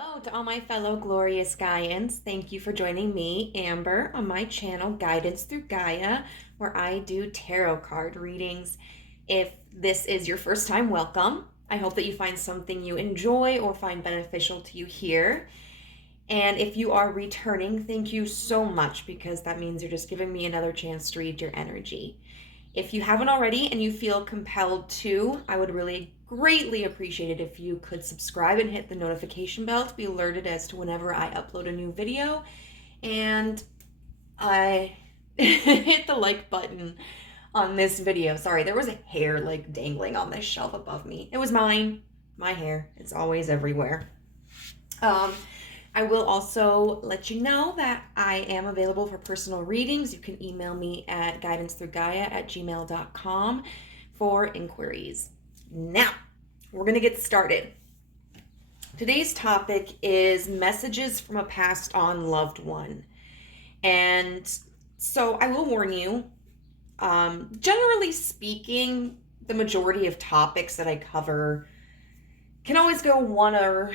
Hello to all my fellow glorious Gaians. Thank you for joining me, Amber, on my channel, Guidance Through Gaia, where I do tarot card readings. If this is your first time, welcome. I hope that you find something you enjoy or find beneficial to you here. And if you are returning, thank you so much, because that means you're just giving me another chance to read your energy. If you haven't already and you feel compelled to, I would really greatly appreciate it if you could subscribe and hit the notification bell to be alerted as to whenever I upload a new video. And I hit the like button on this video. Sorry, there was a hair like dangling on this shelf above me. It was mine. My hair. It's always everywhere. I will also let you know that I am available for personal readings. You can email me at guidancethroughgaia@gmail.com for inquiries. Now, we're going to get started. Today's topic is messages from a passed on loved one. And so I will warn you, generally speaking, the majority of topics that I cover can always go one or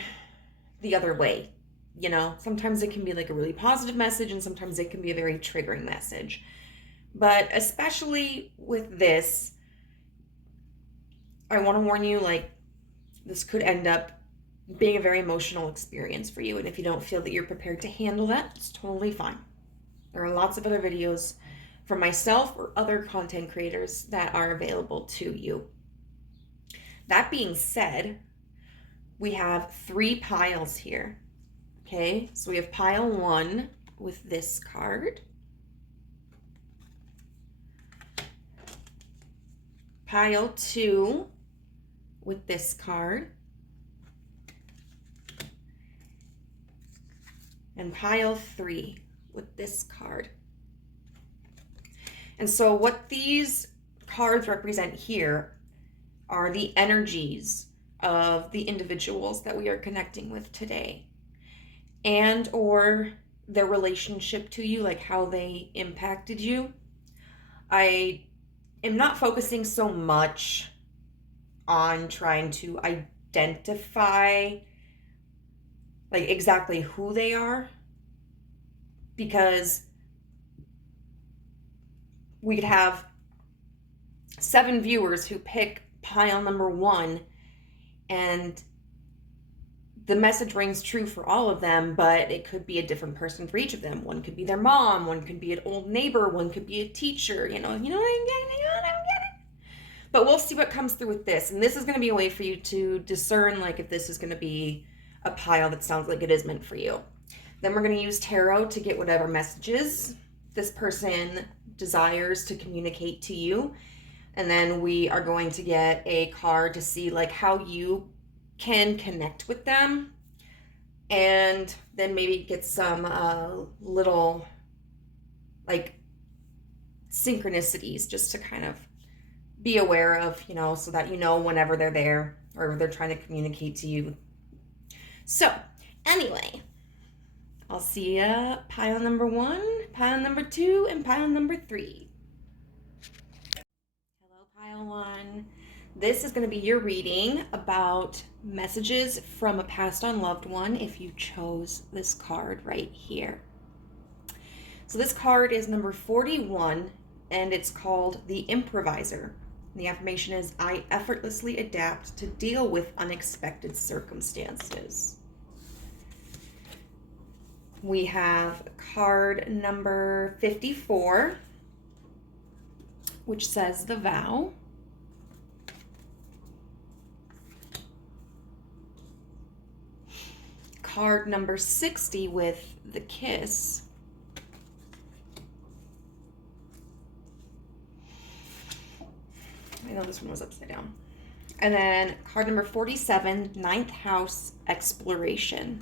the other way. You know, sometimes it can be like a really positive message and sometimes it can be a very triggering message. But especially with this, I want to warn you, like, this could end up being a very emotional experience for you. And if you don't feel that you're prepared to handle that, it's totally fine. There are lots of other videos from myself or other content creators that are available to you. That being said, we have 3 piles here. Okay, so we have pile 1 with this card. Pile 2 with this card. And pile 3 with this card. And so what these cards represent here are the energies of the individuals that we are connecting with today, and or their relationship to you, like how they impacted you. I am not focusing so much on trying to identify like exactly who they are, because we could have 7 viewers who pick pile number 1 and the message rings true for all of them, but it could be a different person for each of them. One could be their mom, one could be an old neighbor, one could be a teacher, you know what I'm getting? But we'll see what comes through with this. And this is going to be a way for you to discern, like, if this is going to be a pile that sounds like it is meant for you. Then we're going to use tarot to get whatever messages this person desires to communicate to you. And then we are going to get a card to see like how you can connect with them, and then maybe get some little like synchronicities just to kind of be aware of, you know, so that you know whenever they're there or they're trying to communicate to you. So anyway, I'll see ya pile number 1, pile number 2, and pile number 3. Hello, pile 1. This is going to be your reading about messages from a passed on loved one if you chose this card right here. So this card is number 41 and it's called the Improviser. The affirmation is, I effortlessly adapt to deal with unexpected circumstances. We have card number 54, which says the Vow. Card number 60 with the Kiss. I know this one was upside down. And then card number 47, 9th House Exploration.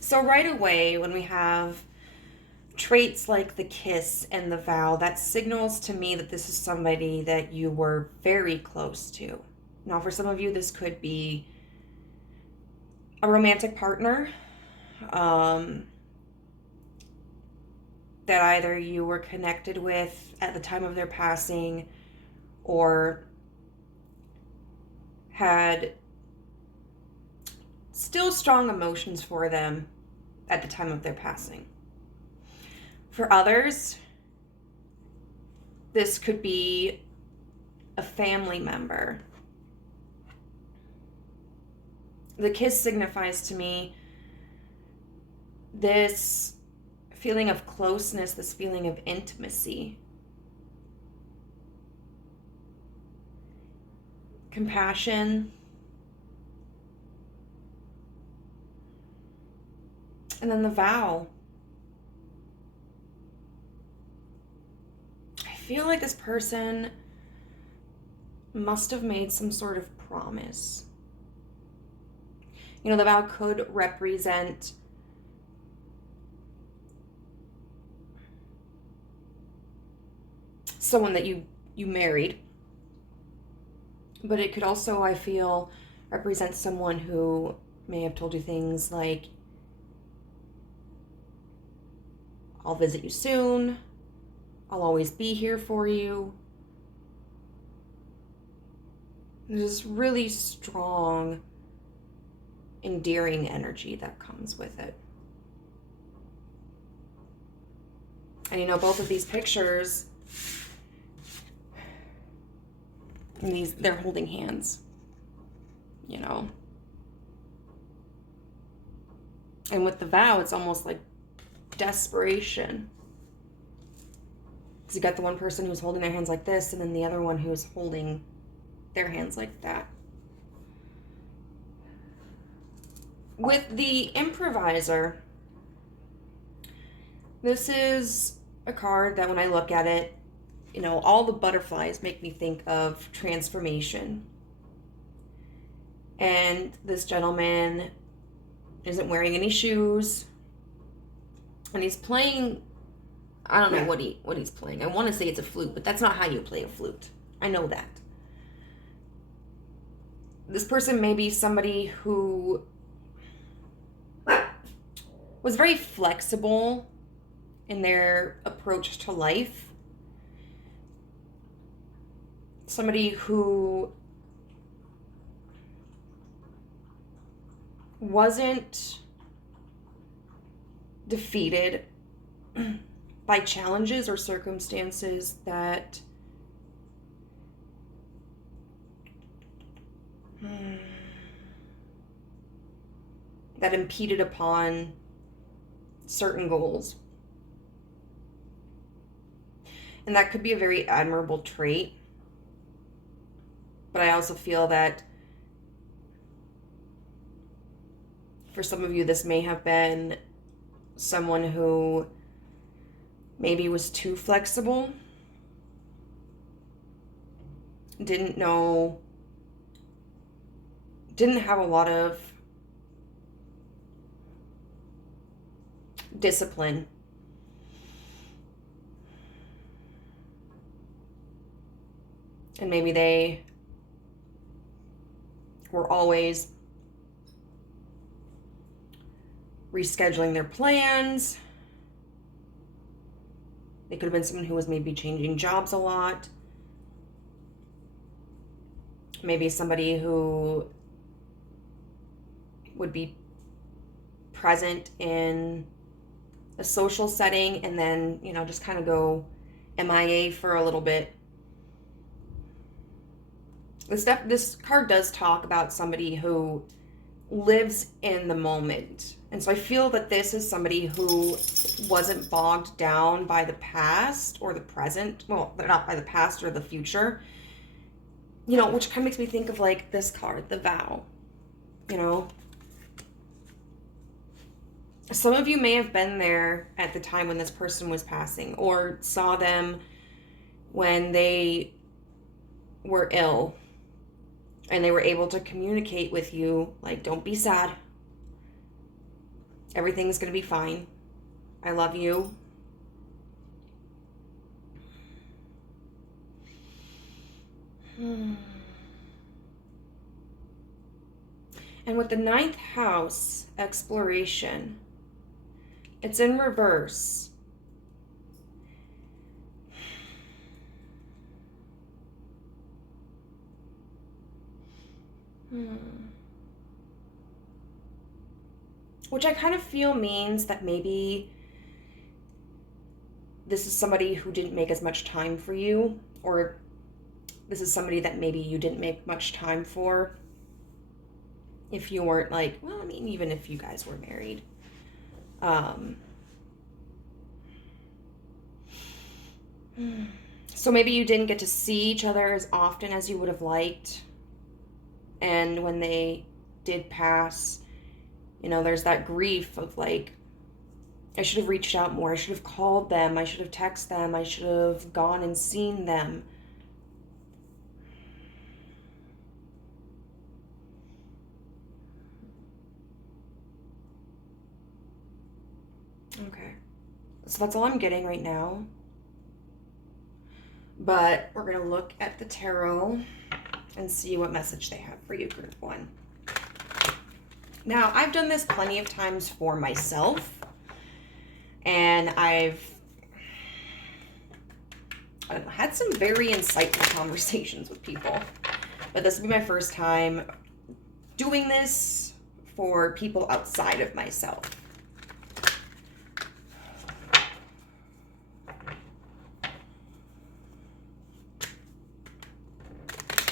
So right away, when we have traits like the Kiss and the Vow, that signals to me that this is somebody that you were very close to. Now, for some of you, this could be a romantic partner, that either you were connected with at the time of their passing or had still strong emotions for them at the time of their passing. For others, this could be a family member. The kiss signifies to me this feeling of closeness, this feeling of intimacy, compassion, and then the vow. I feel like this person must have made some sort of promise. You know, the vow could represent someone that you married, but it could also, I feel, represent someone who may have told you things like, I'll visit you soon, I'll always be here for you. There's this really strong, endearing energy that comes with it. And you know, both of these pictures, and they're holding hands, you know. And with the vow, it's almost like desperation. Because you got the one person who's holding their hands like this, and then the other one who's holding their hands like that. With the improviser, this is a card that when I look at it, you know, all the butterflies make me think of transformation. And this gentleman isn't wearing any shoes. And he's playing, I don't know what he's playing. I want to say it's a flute, but that's not how you play a flute. I know that. This person may be somebody who was very flexible in their approach to life. Somebody who wasn't defeated by challenges or circumstances that impeded upon certain goals. And that could be a very admirable trait. But I also feel that for some of you, this may have been someone who maybe was too flexible, didn't have a lot of discipline. And maybe they were always rescheduling their plans. They could have been someone who was maybe changing jobs a lot. Maybe somebody who would be present in a social setting and then, you know, just kind of go MIA for a little bit. This card does talk about somebody who lives in the moment. And so I feel that this is somebody who wasn't bogged down by the past or the present. Well, they're not by the past or the future. You know, which kind of makes me think of like this card, the vow. You know, some of you may have been there at the time when this person was passing or saw them when they were ill. And they were able to communicate with you, like, don't be sad. Everything's going to be fine. I love you. And with the 9th house, exploration, it's in reverse. Which I kind of feel means that maybe this is somebody who didn't make as much time for you, or this is somebody that maybe you didn't make much time for if you weren't like, well, I mean, even if you guys were married. So maybe you didn't get to see each other as often as you would have liked. And when they did pass, you know, there's that grief of like, I should have reached out more. I should have called them. I should have texted them. I should have gone and seen them. Okay. So that's all I'm getting right now. But we're going to look at the tarot and see what message they have for you, group one. Now, I've done this plenty of times for myself. And I've had some very insightful conversations with people. But this will be my first time doing this for people outside of myself.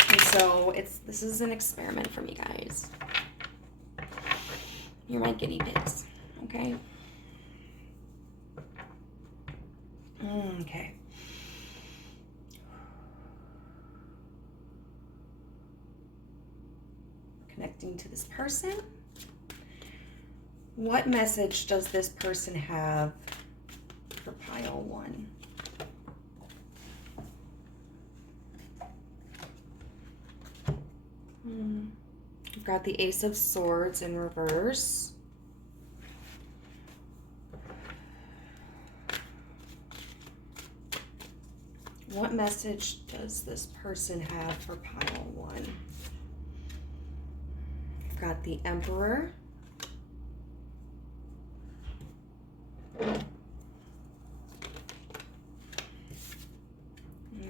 And so this is an experiment for me, guys. You're my guinea pigs, okay? Okay. Connecting to this person. What message does this person have for pile one? We've got the Ace of Swords in reverse. What message does this person have for pile one? We've got the Emperor. And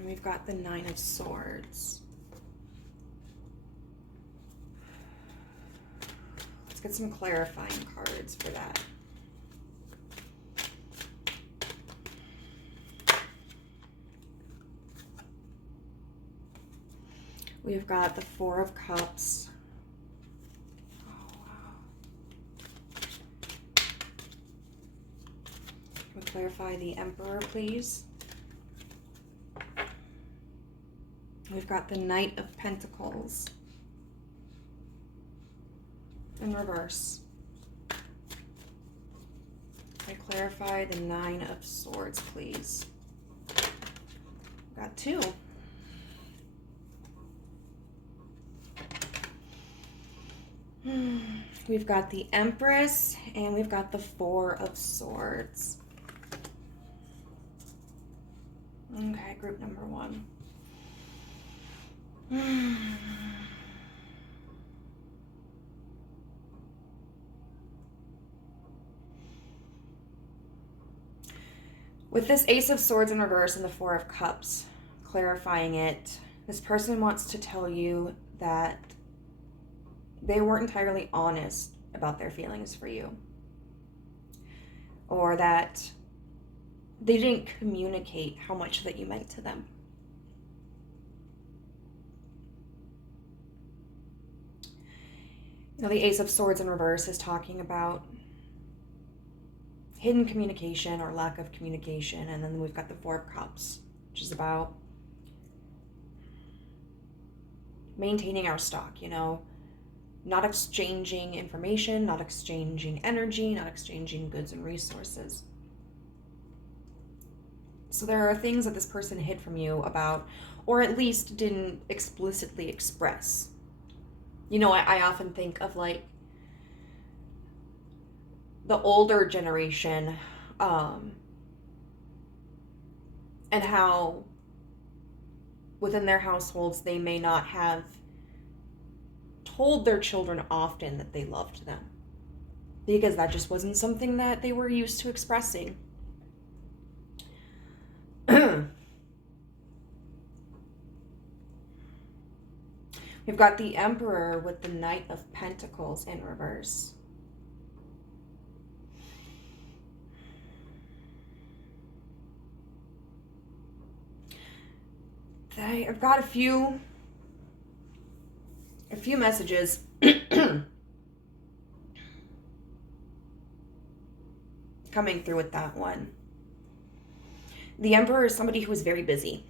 we've got the Nine of Swords. Let's get some clarifying cards for that. We've got the Four of Cups. Oh, wow. Can we clarify the Emperor, please? We've got the Knight of Pentacles in reverse. Can I clarify the Nine of Swords, please? We've got two. We've got the Empress, and we've got the Four of Swords. Okay, group number one. With this Ace of Swords in reverse and the Four of Cups, clarifying it, this person wants to tell you that they weren't entirely honest about their feelings for you, or that they didn't communicate how much that you meant to them. Now, the Ace of Swords in reverse is talking about hidden communication or lack of communication, and then we've got the Four of Cups, which is about maintaining our stock, you know, not exchanging information, not exchanging energy, not exchanging goods and resources. So there are things that this person hid from you about, or at least didn't explicitly express. You know, I often think of like the older generation, and how within their households they may not have told their children often that they loved them, because that just wasn't something that they were used to expressing. We've got the Emperor with the Knight of Pentacles in reverse. I've got a few messages coming through with that one. The Emperor is somebody who is very busy.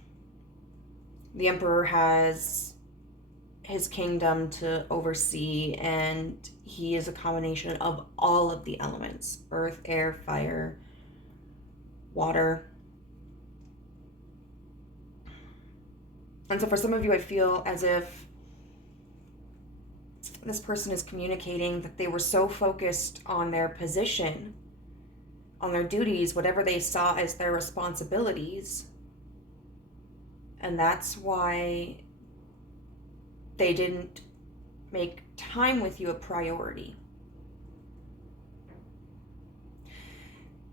The Emperor has his kingdom to oversee, and he is a combination of all of the elements: earth, air, fire, water. And so for some of you, I feel as if this person is communicating that they were so focused on their position, on their duties, whatever they saw as their responsibilities. And that's why they didn't make time with you a priority.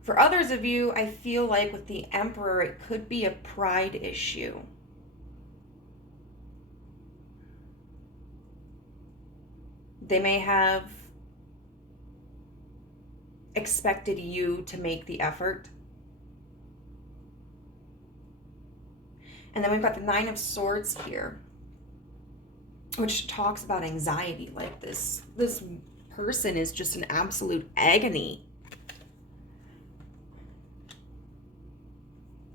For others of you, I feel like with the Emperor, it could be a pride issue. They may have expected you to make the effort. And then we've got the Nine of Swords here, which talks about anxiety. Like this person is just in absolute agony.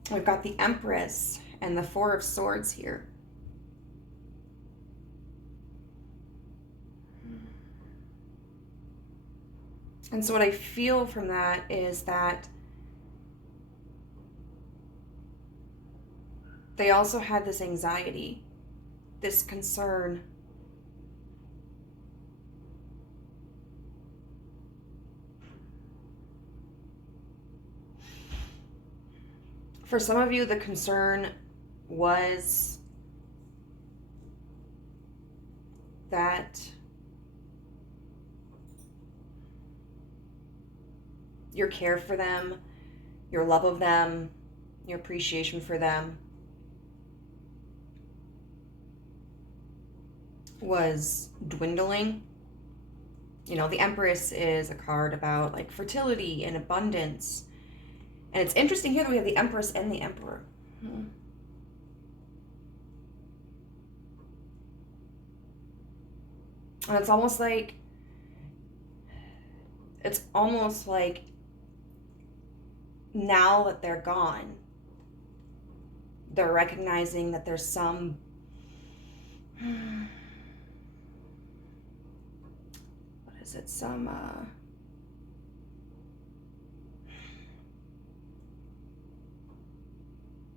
We've got the Empress and the Four of Swords here. And so what I feel from that is that they also had this anxiety, this concern. For some of you, the concern was that your care for them, your love of them, your appreciation for them was dwindling. You know, the Empress is a card about like fertility and abundance. And it's interesting here that we have the Empress and the Emperor. And it's almost like now that they're gone, they're recognizing that there's some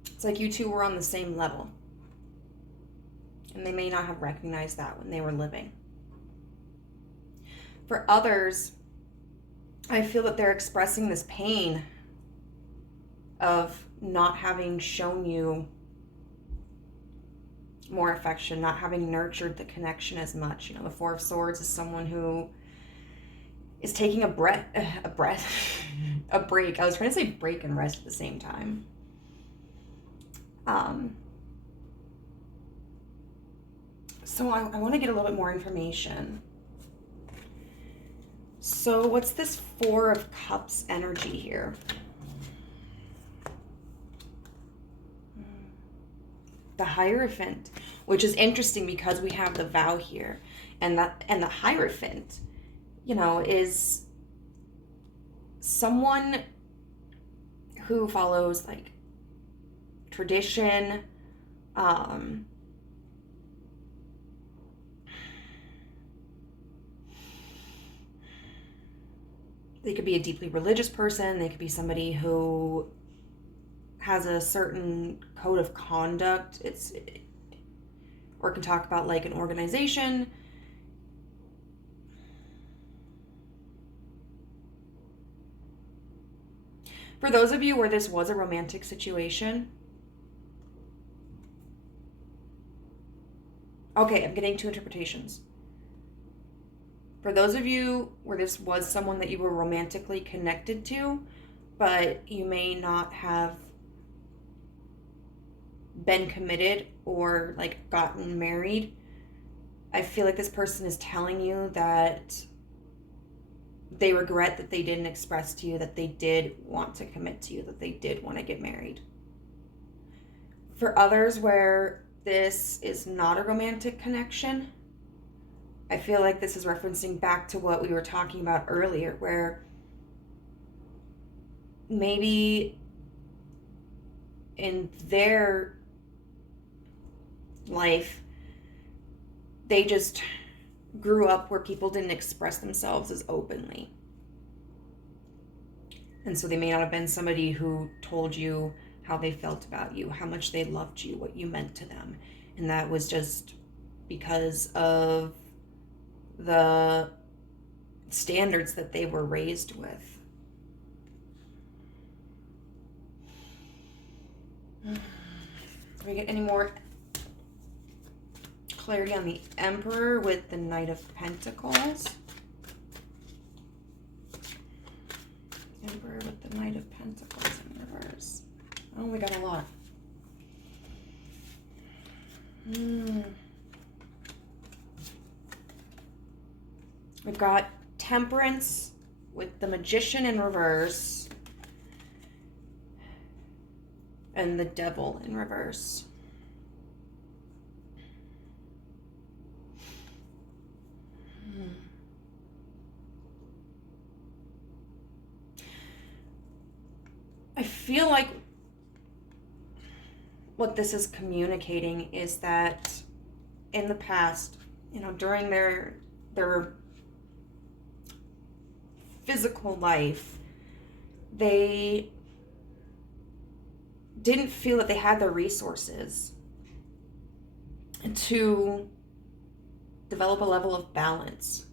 it's like you two were on the same level, and they may not have recognized that when they were living. For others, I feel that they're expressing this pain of not having shown you more affection, not having nurtured the connection as much. You know, the Four of Swords is someone who is taking a break. I was trying to say break and rest at the same time. So I want to get a little bit more information. So what's this Four of Cups energy here? The Hierophant, which is interesting because we have the Vow here, and the Hierophant, you know, is someone who follows like tradition, they could be a deeply religious person. They could be somebody who has a certain code of conduct. Or can talk about like an organization. For those of you where this was a romantic situation, okay, I'm getting two interpretations. For those of you where this was someone that you were romantically connected to, but you may not have been committed or like gotten married, I feel like this person is telling you that they regret that they didn't express to you that they did want to commit to you, that they did want to get married. For others where this is not a romantic connection, I feel like this is referencing back to what we were talking about earlier, where maybe in their life, they just grew up where people didn't express themselves as openly. And so they may not have been somebody who told you how they felt about you, how much they loved you, what you meant to them. And that was just because of the standards that they were raised with. Do we get any more clarity on the Emperor with the Knight of Pentacles? Emperor with the Knight of Pentacles in reverse. Oh, we got a lot. We've got Temperance with the Magician in reverse and the Devil in reverse. I feel like what this is communicating is that in the past, during their physical life, they didn't feel that they had the resources to develop a level of balance.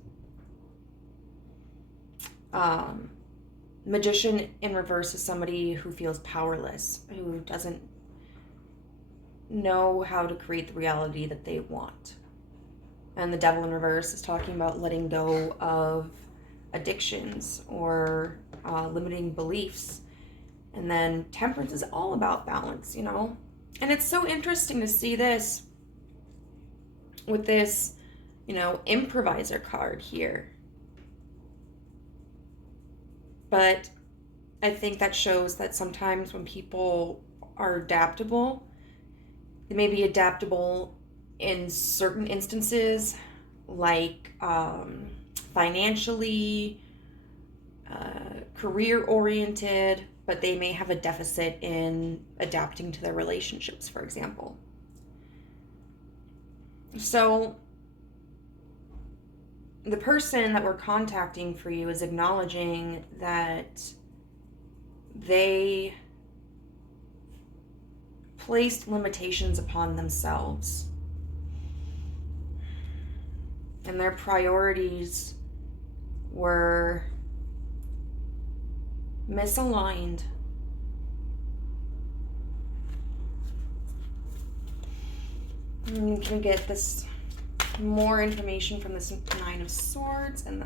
Magician in reverse is somebody who feels powerless, who doesn't know how to create the reality that they want. And the Devil in reverse is talking about letting go of addictions or limiting beliefs. And then Temperance is all about balance, And it's so interesting to see this with this, improviser card here. But I think that shows that sometimes when people are adaptable, they may be adaptable in certain instances, like financially, career-oriented, but they may have a deficit in adapting to their relationships, for example. So the person that we're contacting for you is acknowledging that they placed limitations upon themselves and their priorities were misaligned. And you can get this more information from this Nine of Swords and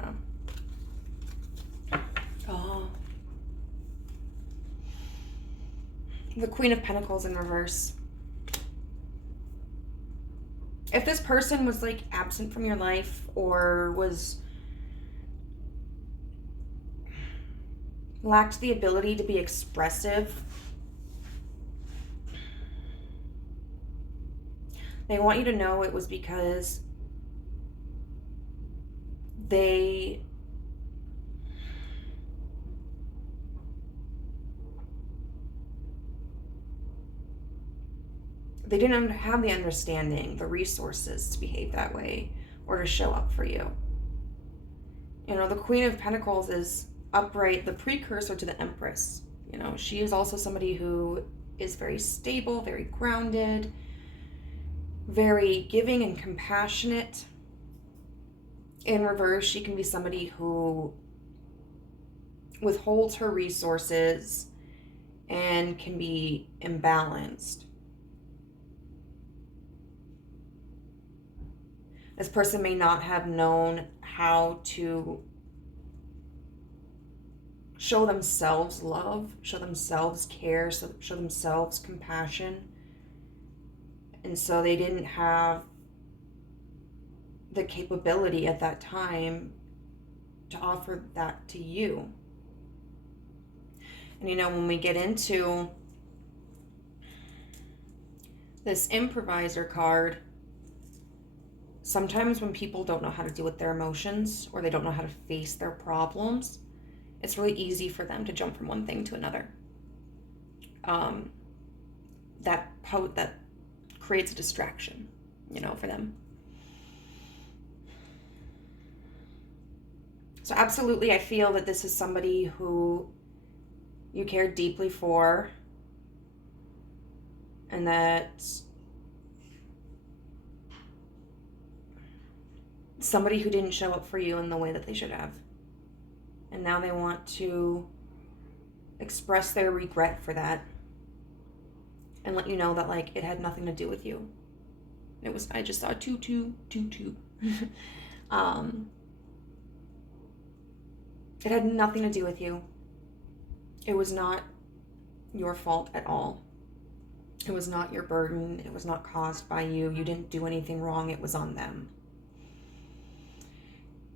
the Queen of Pentacles in reverse. If this person was absent from your life or lacked the ability to be expressive, they want you to know it was because they didn't have the understanding, the resources to behave that way or to show up for you. The Queen of Pentacles is upright, the precursor to the Empress. She is also somebody who is very stable, very grounded, very giving and compassionate. In reverse, she can be somebody who withholds her resources and can be imbalanced. This person may not have known how to show themselves love, show themselves care, show themselves compassion. And so they didn't have the capability at that time to offer that to you. And when we get into this improviser card, sometimes when people don't know how to deal with their emotions or they don't know how to face their problems, it's really easy for them to jump from one thing to another. That creates a distraction, for them. So absolutely, I feel that this is somebody who you care deeply for, and that somebody who didn't show up for you in the way that they should have. And now they want to express their regret for that and let you know that, like, it had nothing to do with you. I just saw 2-2-2-2. It had nothing to do with you. It was not your fault at all. It was not your burden. It was not caused by you. You didn't do anything wrong. It was on them.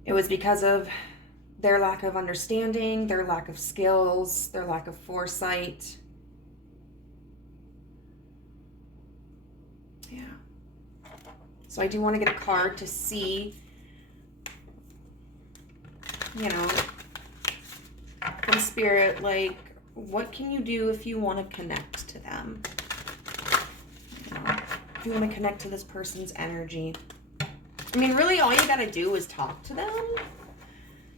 It was because of their lack of understanding, their lack of skills, their lack of foresight. Yeah. So I do want to get a card to see, from Spirit, like, what can you do if you want to connect to them? If you want to connect to this person's energy. I mean, really, all you got to do is talk to them.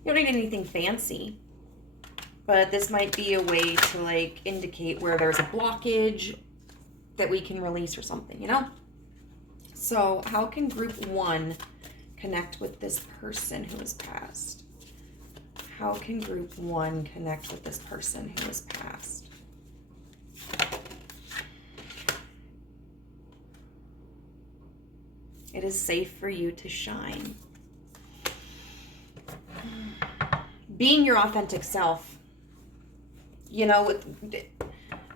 You don't need anything fancy. But this might be a way to, like, indicate where there's a blockage that we can release or something, So how can group 1 connect with this person who has passed? How can group 1 connect with this person who has passed? It is safe for you to shine. Being your authentic self.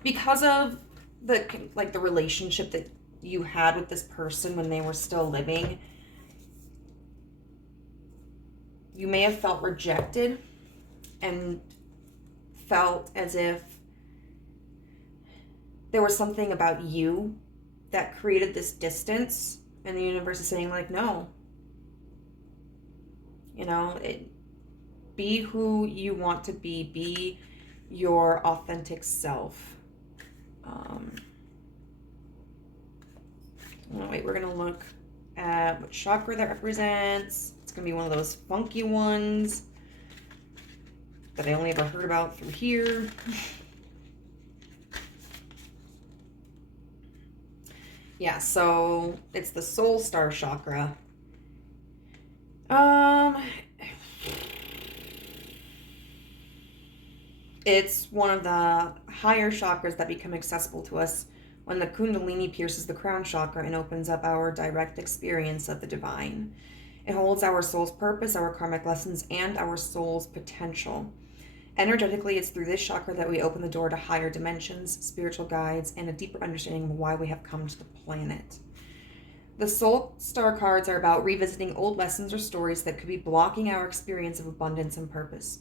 Because of the relationship that you had with this person when they were still living, you may have felt rejected and felt as if there was something about you that created this distance, and the universe is saying, like, no. Be who you want to be. Be your authentic self. We're going to look at what chakra that represents. It's going to be one of those funky ones that I only ever heard about through here. Yeah, so it's the soul star chakra. It's one of the higher chakras that become accessible to us when the Kundalini pierces the crown chakra and opens up our direct experience of the divine. It holds our soul's purpose, our karmic lessons, and our soul's potential. Energetically, it's through this chakra that we open the door to higher dimensions, spiritual guides, and a deeper understanding of why we have come to the planet. The soul star cards are about revisiting old lessons or stories that could be blocking our experience of abundance and purpose.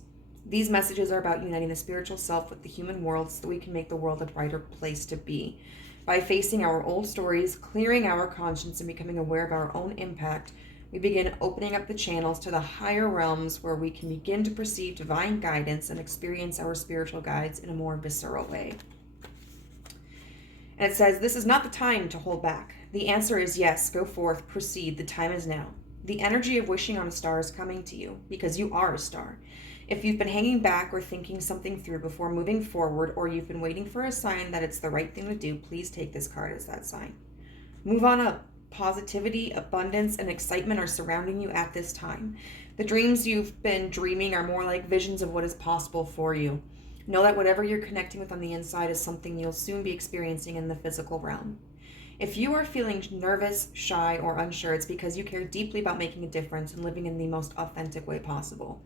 These messages are about uniting the spiritual self with the human world so that we can make the world a brighter place to be. By facing our old stories, clearing our conscience, and becoming aware of our own impact, we begin opening up the channels to the higher realms where we can begin to perceive divine guidance and experience our spiritual guides in a more visceral way. And it says, this is not the time to hold back. The answer is yes, go forth, proceed, the time is now. The energy of wishing on a star is coming to you because you are a star. If you've been hanging back or thinking something through before moving forward, or you've been waiting for a sign that it's the right thing to do, please take this card as that sign. Move on up. Positivity, abundance, and excitement are surrounding you at this time. The dreams you've been dreaming are more like visions of what is possible for you. Know that whatever you're connecting with on the inside is something you'll soon be experiencing in the physical realm. If you are feeling nervous, shy, or unsure, it's because you care deeply about making a difference and living in the most authentic way possible.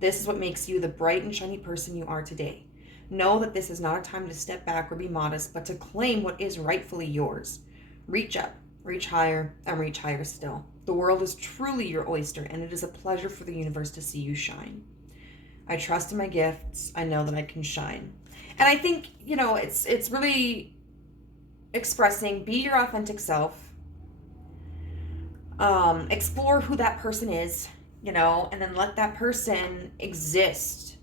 This is what makes you the bright and shiny person you are today. Know that this is not a time to step back or be modest, but to claim what is rightfully yours. Reach up, reach higher, and reach higher still. The world is truly your oyster, and it is a pleasure for the universe to see you shine. I trust in my gifts. I know that I can shine. And I think, it's really expressing, be your authentic self. Explore who that person is, and then let that person exist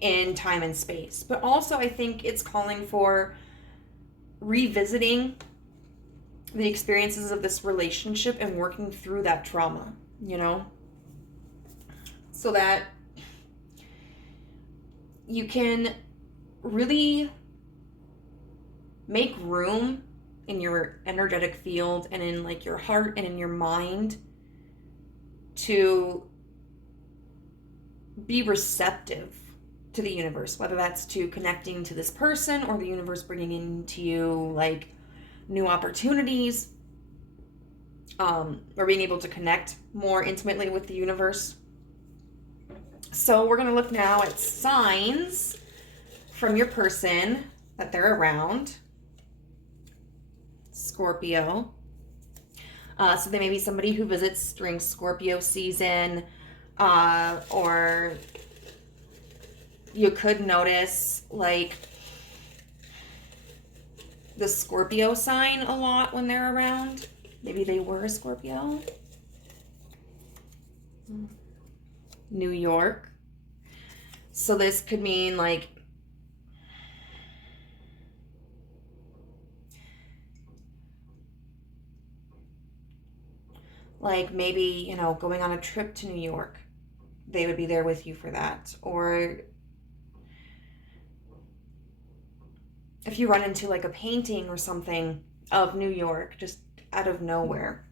in time and space. But also, I think it's calling for revisiting the experiences of this relationship and working through that trauma, so that you can really make room in your energetic field and in like your heart and in your mind to be receptive to the universe, whether that's to connecting to this person or the universe bringing into you like new opportunities, or being able to connect more intimately with the universe. So we're going to look now at signs from your person that they're around. Scorpio. So they may be somebody who visits during Scorpio season, or you could notice like the Scorpio sign a lot when they're around. Maybe they were a Scorpio. New York. So this could mean like maybe, going on a trip to New York. They would be there with you for that. Or if you run into like a painting or something of New York, just out of nowhere.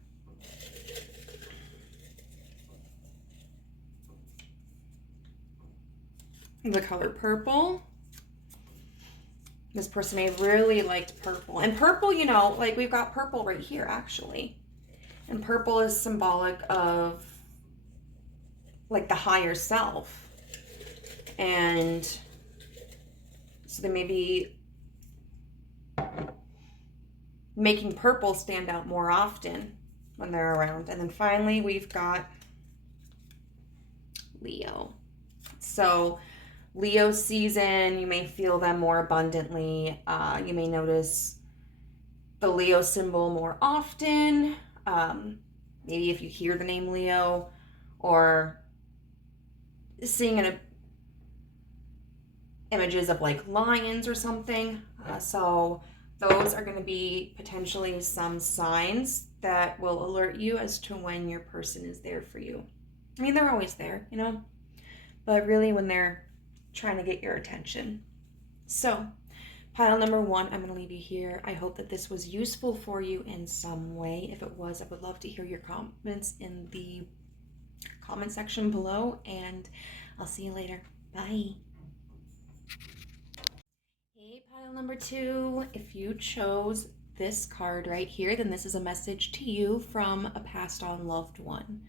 The color purple. This person may have really liked purple. And purple, we've got purple right here actually. And purple is symbolic of like the higher self. And so they may be making purple stand out more often when they're around. And then finally, we've got Leo. So Leo season, you may feel them more abundantly. You may notice the Leo symbol more often. Maybe if you hear the name Leo, or seeing images of like lions or something. So those are going to be potentially some signs that will alert you as to when your person is there for you. I mean, they're always there, but really when they're trying to get your attention. So pile number 1, I'm going to leave you here. I hope that this was useful for you in some way. If it was, I would love to hear your comments in the comment section below, and I'll see you later. Bye. Hey, pile number 2, if you chose this card right here, then this is a message to you from a passed on loved one.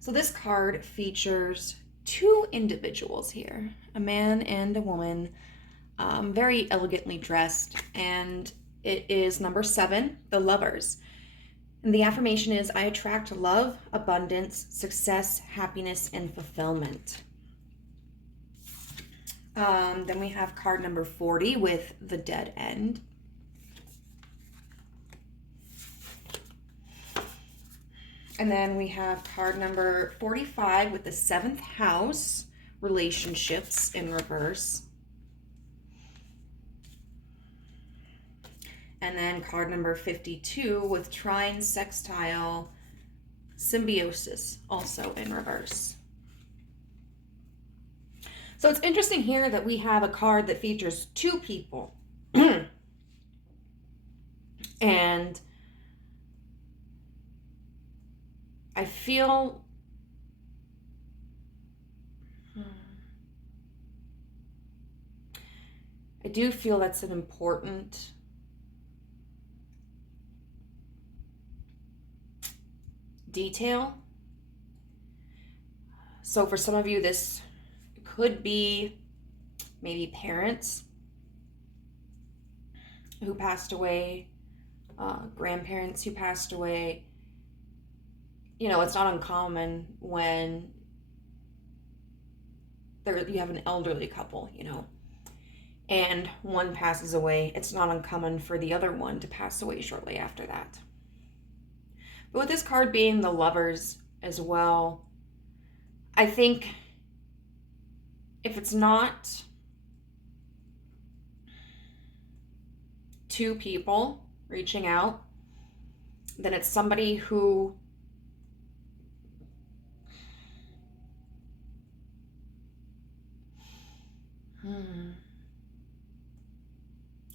So this card features 2 individuals here, a man and a woman, very elegantly dressed, and it is number 7, the Lovers. And the affirmation is, I attract love, abundance, success, happiness, and fulfillment. Then we have card number 40 with the Dead End. And then we have card number 45 with the 7th house, relationships in reverse. And then card number 52 with trine, sextile, symbiosis, also in reverse. So it's interesting here that we have a card that features 2 people. And I feel I do feel that's an important detail. So for some of you, this could be maybe parents who passed away, grandparents who passed away, it's not uncommon when you have an elderly couple, and one passes away. It's not uncommon for the other one to pass away shortly after that. But with this card being the Lovers as well, I think if it's not two people reaching out, then it's somebody who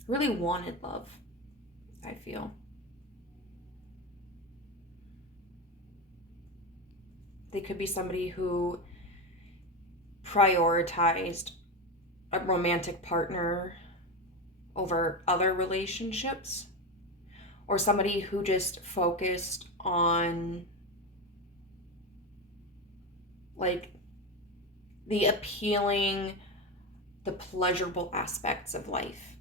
really wanted love, I feel. They could be somebody who prioritized a romantic partner over other relationships, or somebody who just focused on like the appealing, the pleasurable aspects of life.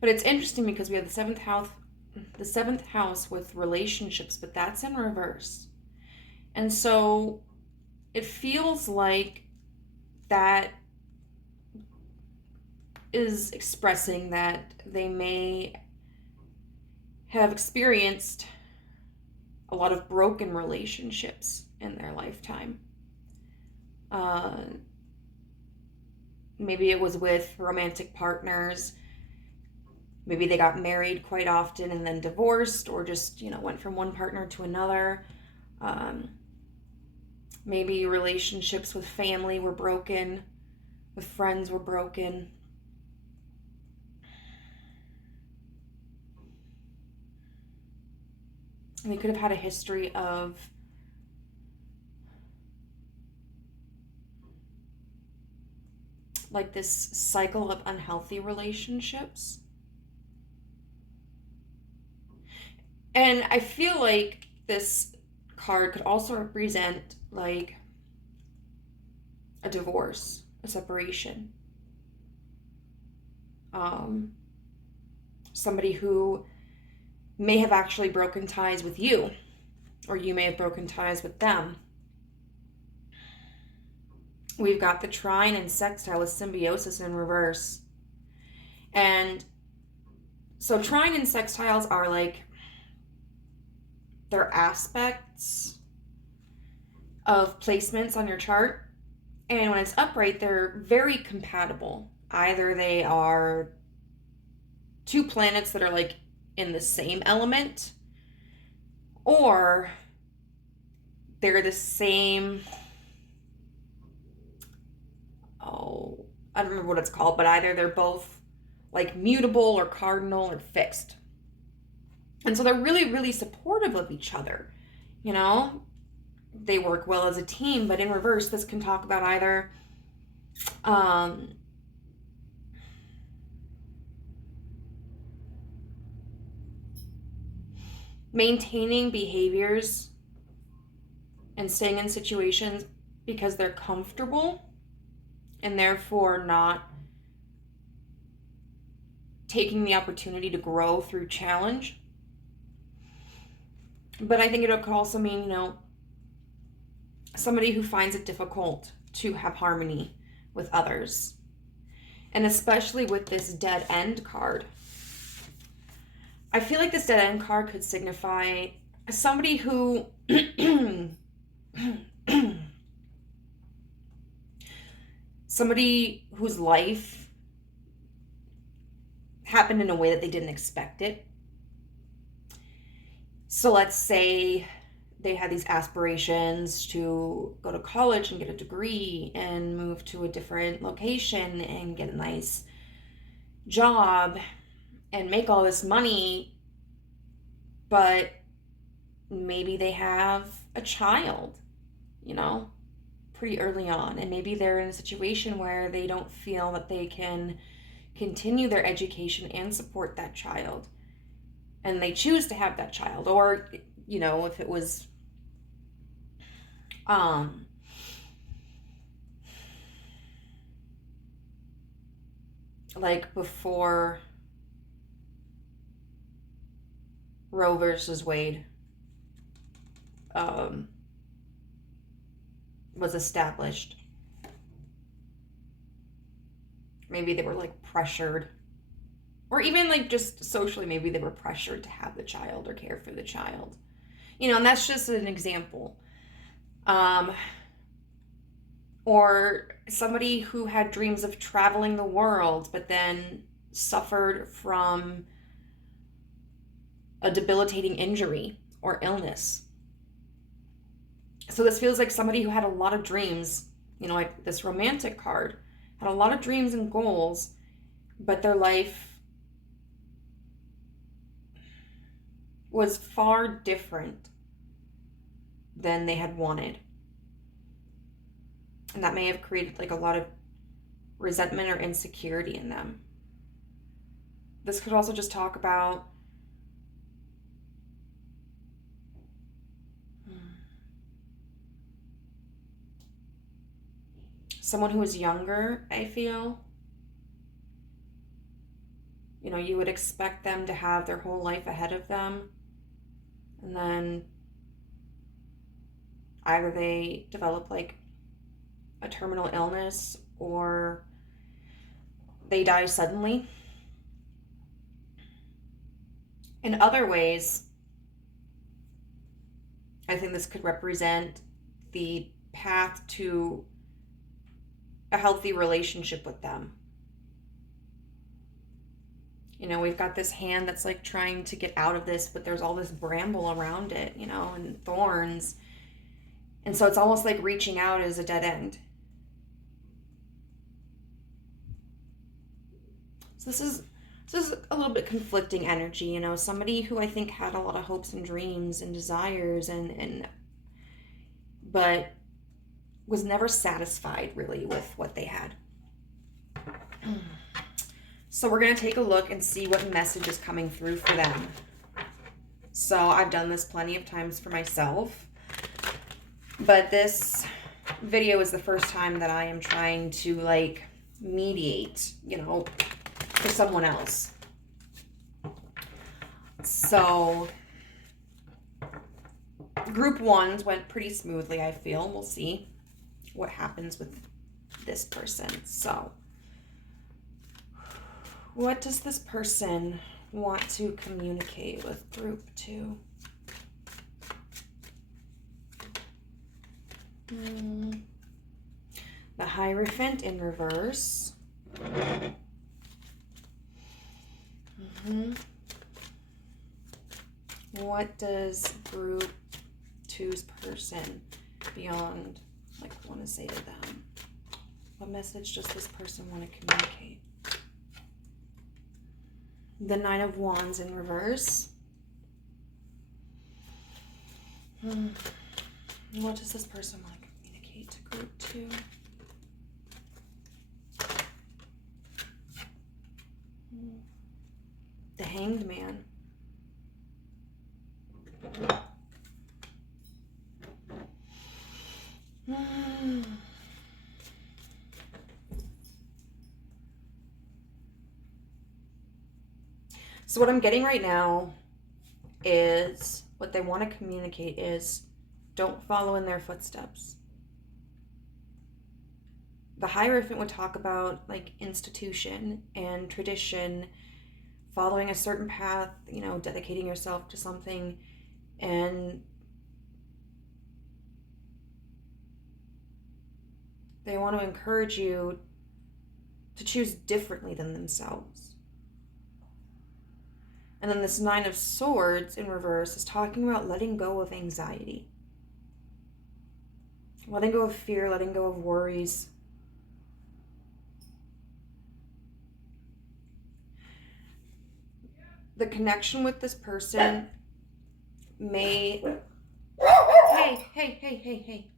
But it's interesting because we have the seventh house with relationships, but that's in reverse. And so it feels like that is expressing that they may have experienced a lot of broken relationships in their lifetime. Maybe it was with romantic partners. Maybe they got married quite often and then divorced, or just, went from one partner to another. Maybe relationships with family were broken, with friends were broken. They could have had a history of like this cycle of unhealthy relationships. And I feel like this card could also represent like a divorce, a separation. Somebody who may have actually broken ties with you, or you may have broken ties with them. We've got the trine and sextile with symbiosis in reverse. And so trine and sextiles are like, they're aspects of placements on your chart. And when it's upright, they're very compatible. Either they are two planets that are like in the same element, or they're the same, I don't remember what it's called, but either they're both like mutable or cardinal or fixed. And so they're really, really supportive of each other. They work well as a team, but in reverse, this can talk about either maintaining behaviors and staying in situations because they're comfortable, and therefore not taking the opportunity to grow through challenge. But I think it could also mean, somebody who finds it difficult to have harmony with others. And especially with this dead end card. I feel like this dead end card could signify somebody who somebody whose life happened in a way that they didn't expect it. So let's say they had these aspirations to go to college and get a degree and move to a different location and get a nice job and make all this money, but maybe they have a child, pretty early on, and maybe they're in a situation where they don't feel that they can continue their education and support that child, and they choose to have that child. Or if it was like before Roe versus Wade was established. Maybe they were like pressured, or even like just socially, maybe they were pressured to have the child or care for the child. You know, and that's just an example. Or somebody who had dreams of traveling the world, but then suffered from a debilitating injury or illness. So this feels like somebody who had a lot of dreams, you know, like this romantic card, had a lot of dreams and goals, but their life was far different than they had wanted. And that may have created like a lot of resentment or insecurity in them. This could also just talk about someone who is younger, I feel. You know, you would expect them to have their whole life ahead of them. And then either they develop like a terminal illness or they die suddenly. In other ways, I think this could represent the path to a healthy relationship with them. You know, we've got this hand that's like trying to get out of this, but there's all this bramble around it, you know, and thorns. And so it's almost like reaching out is a dead end. So this is a little bit conflicting energy, you know, somebody who I think had a lot of hopes and dreams and desires but was never satisfied really with what they had. So we're going to take a look and see what message is coming through for them. So I've done this plenty of times for myself, but this video is the first time that I am trying to like mediate, you know, for someone else. So group ones went pretty smoothly, I feel. We'll see what happens with this person. So what does this person want to communicate with group 2? The Hierophant in reverse. What does group 2's person beyond like want to say to them? What message does this person want to communicate? The Nine of Wands in reverse. What does this person want to communicate to group 2? The Hanged Man. So what I'm getting right now is what they want to communicate is don't follow in their footsteps. The Hierophant would talk about like institution and tradition, following a certain path, you know, dedicating yourself to something, and they want to encourage you to choose differently than themselves. And then this Nine of Swords in reverse is talking about letting go of anxiety. Letting go of fear, letting go of worries. The connection with this person may... Hey.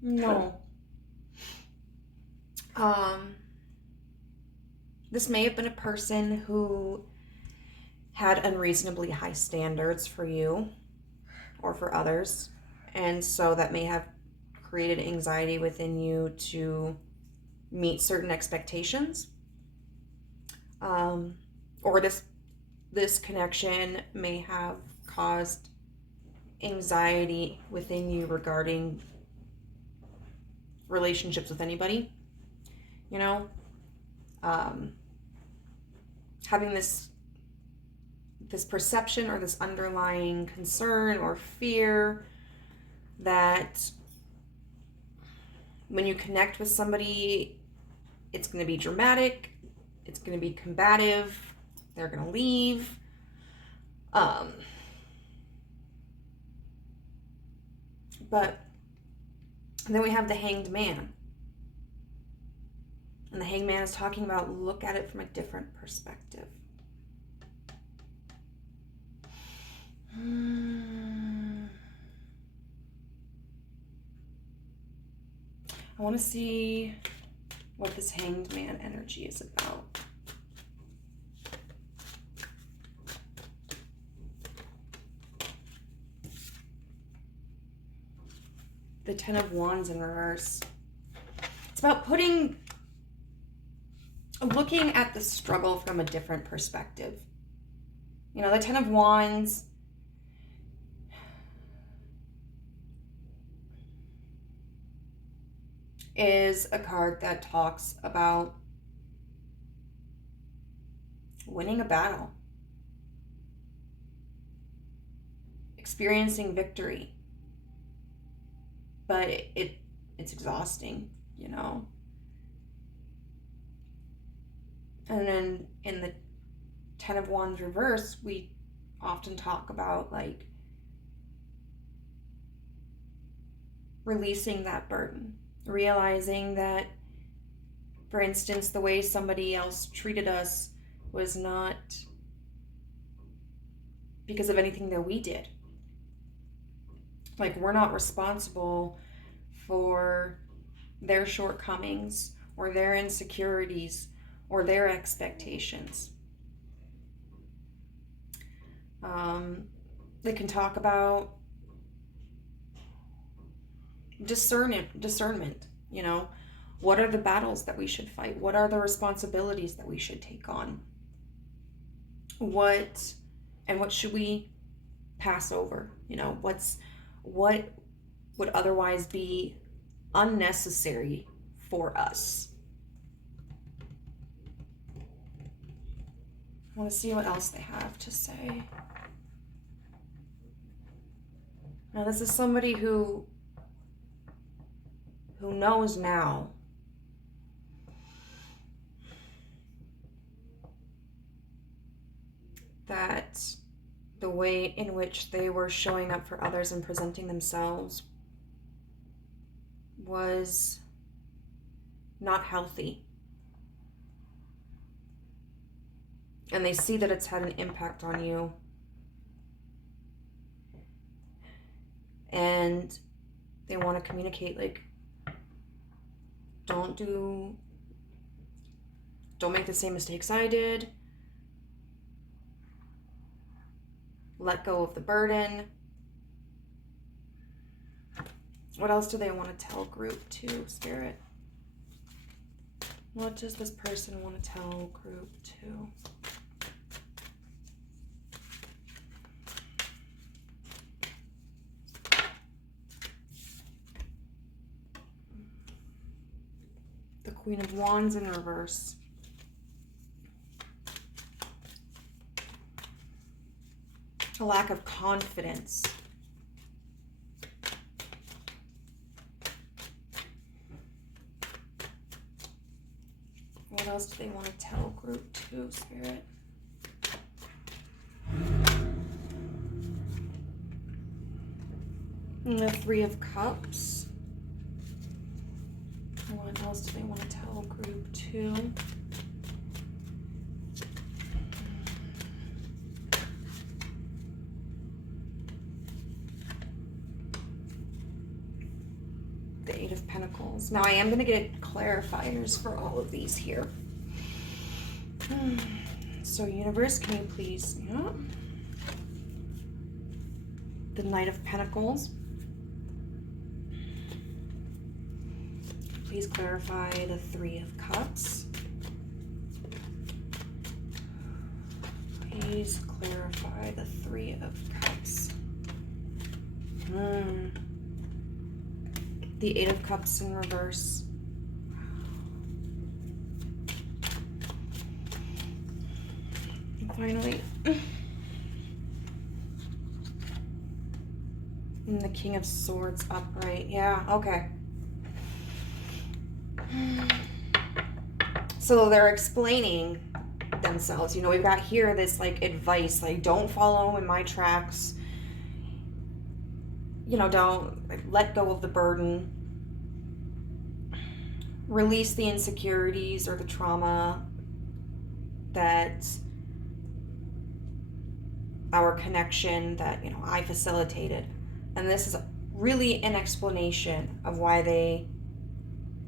No. This may have been a person who had unreasonably high standards for you or for others. And so that may have created anxiety within you to meet certain expectations. Or this connection may have caused anxiety within you regarding relationships with anybody, you know, having this perception or this underlying concern or fear that when you connect with somebody, it's going to be dramatic, it's going to be combative, they're going to leave. But then we have the Hanged Man. And the Hanged Man is talking about look at it from a different perspective. I want to see what this Hanged Man energy is about. The Ten of Wands in reverse. It's about looking at the struggle from a different perspective. You know, the Ten of Wands is a card that talks about winning a battle, experiencing victory, but it's exhausting, you know. And then in the Ten of Wands reverse, we often talk about like releasing that burden, realizing that, for instance, the way somebody else treated us was not because of anything that we did. Like, we're not responsible for their shortcomings or their insecurities or their expectations. They can talk about discernment, you know. What are the battles that we should fight? What are the responsibilities that we should take on? What should we pass over? You know, what would otherwise be unnecessary for us? I want to see what else they have to say. Now, this is somebody who knows now that the way in which they were showing up for others and presenting themselves was not healthy. And they see that it's had an impact on you. And they want to communicate, like, don't make the same mistakes I did. Let go of the burden. What else do they want to tell group 2, Spirit? What does this person want to tell group 2? The Queen of Wands in reverse. A lack of confidence. What else do they want to tell group 2, Spirit? And the Three of Cups. What else do they want to tell group 2? The Eight of Pentacles. Now, I am going to get clarifiers for all of these here. So, universe, can you please... Yeah. The Knight of Pentacles. Please clarify the Three of Cups. Please clarify the Three of Cups. The Eight of Cups in reverse. And finally. And the King of Swords upright. Yeah, okay. So they're explaining themselves. You know, we've got here this like advice, like don't follow in my tracks. You know, don't let go of the burden. Release the insecurities or the trauma that our connection that, you know, I facilitated. And this is really an explanation of why they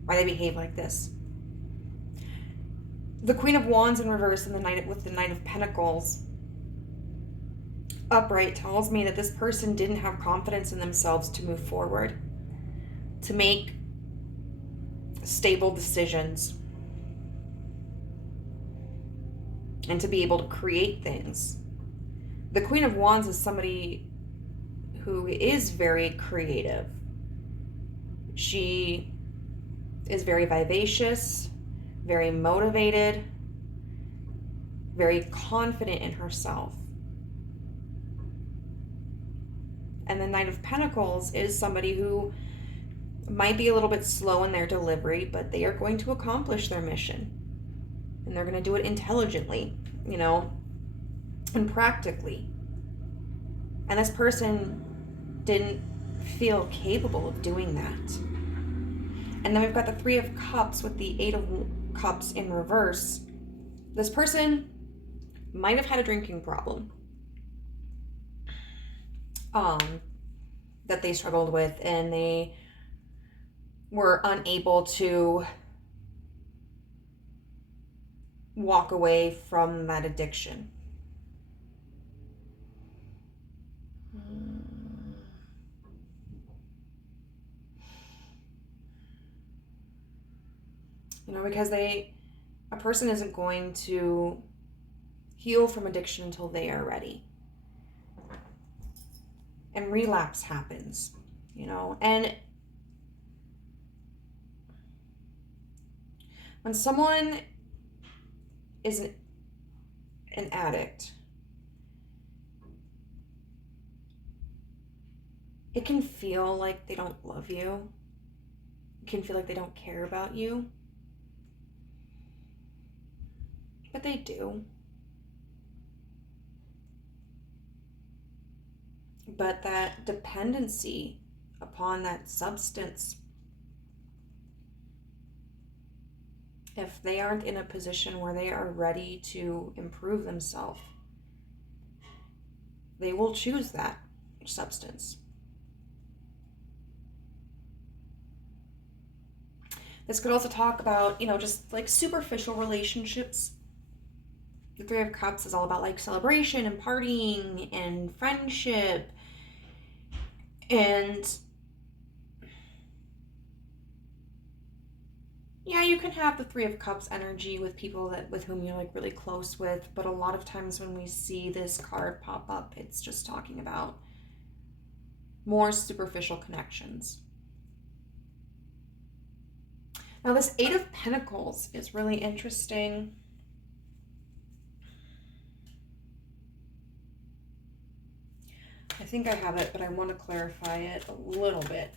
behave like this. The Queen of Wands in reverse and with the Knight of Pentacles upright tells me that this person didn't have confidence in themselves to move forward, to make stable decisions, and to be able to create things. The Queen of Wands is somebody who is very creative. She is very vivacious, very motivated, very confident in herself. And the Knight of Pentacles is somebody who might be a little bit slow in their delivery, but they are going to accomplish their mission. And they're going to do it intelligently, you know, and practically. And this person didn't feel capable of doing that. And then we've got the Three of Cups with the Eight of Cups in reverse. This person might have had a drinking problem that they struggled with, and they were unable to walk away from that addiction. You know, because a person isn't going to heal from addiction until they are ready. And relapse happens, you know. And when someone is an addict, it can feel like they don't love you. It can feel like they don't care about you. But they do. But that dependency upon that substance, if they aren't in a position where they are ready to improve themselves, they will choose that substance. This could also talk about, you know, just like superficial relationships. The Three of Cups is all about like celebration and partying and friendship. And yeah, you can have the Three of Cups energy with people with whom you're like really close with, but a lot of times when we see this card pop up, it's just talking about more superficial connections. Now this Eight of Pentacles is really interesting. I think I have it, but I want to clarify it a little bit.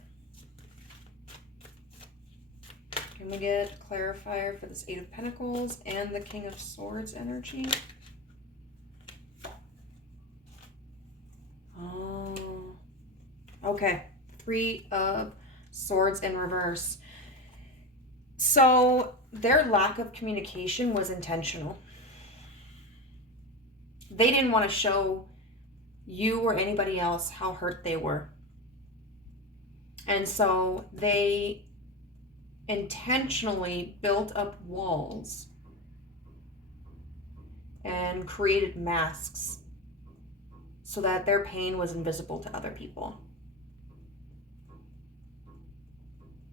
Can we get a clarifier for this Eight of Pentacles and the King of Swords energy? Oh, okay. Three of Swords in reverse. So their lack of communication was intentional. They didn't want to show you or anybody else how hurt they were. And so they intentionally built up walls and created masks so that their pain was invisible to other people.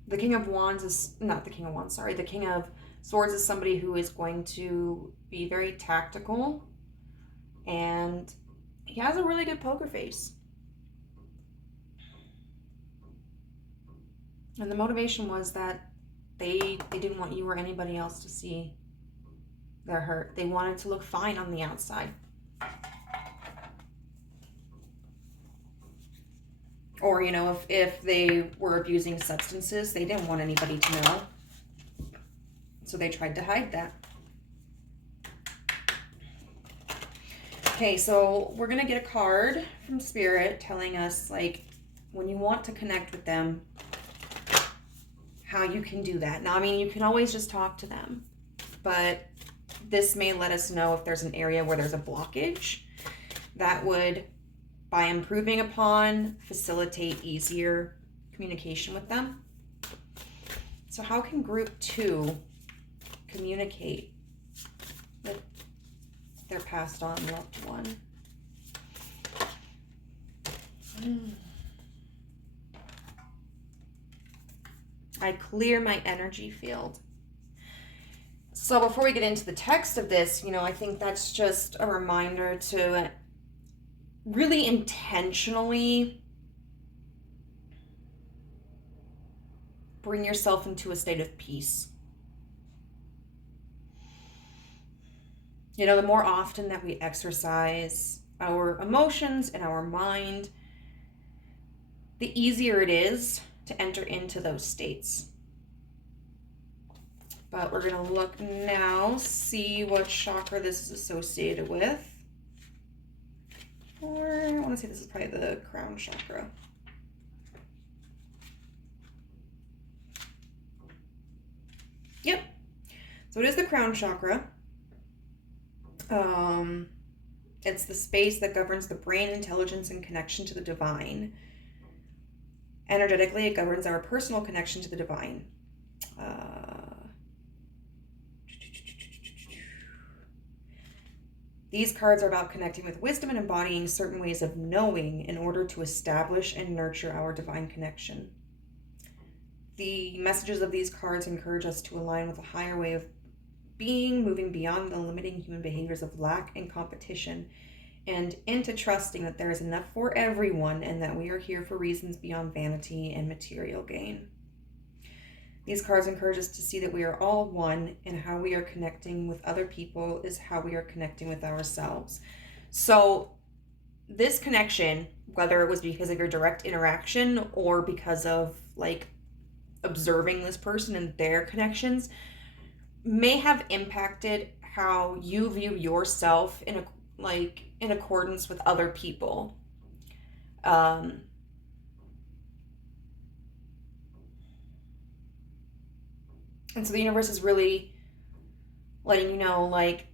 The King of Wands is, not the King of Wands, sorry, the King of Swords is somebody who is going to be very tactical and he has a really good poker face. And the motivation was that they didn't want you or anybody else to see their hurt. They wanted to look fine on the outside. Or, you know, if they were abusing substances, they didn't want anybody to know. So they tried to hide that. Okay, so we're going to get a card from Spirit telling us, like, when you want to connect with them, how you can do that. Now, I mean, you can always just talk to them, but this may let us know if there's an area where there's a blockage that would, by improving upon, facilitate easier communication with them. So how can group 2 communicate with their passed on loved one? I clear my energy field. So before we get into the text of this, you know, I think that's just a reminder to really intentionally bring yourself into a state of peace. You know, the more often that we exercise our emotions and our mind, the easier it is to enter into those states. But we're going to look now, see what chakra this is associated with. Or I want to say this is probably the crown chakra. Yep. So it is the crown chakra. It's the space that governs the brain, intelligence, and connection to the divine. Energetically, it governs our personal connection to the divine. These cards are about connecting with wisdom and embodying certain ways of knowing in order to establish and nurture our divine connection. The messages of these cards encourage us to align with a higher way of being, moving beyond the limiting human behaviors of lack and competition, and into trusting that there is enough for everyone and that we are here for reasons beyond vanity and material gain. These cards encourage us to see that we are all one, and how we are connecting with other people is how we are connecting with ourselves. So this connection, whether it was because of your direct interaction or because of like observing this person and their connections, may have impacted how you view yourself in accordance with other people. And so the universe is really letting you know, like,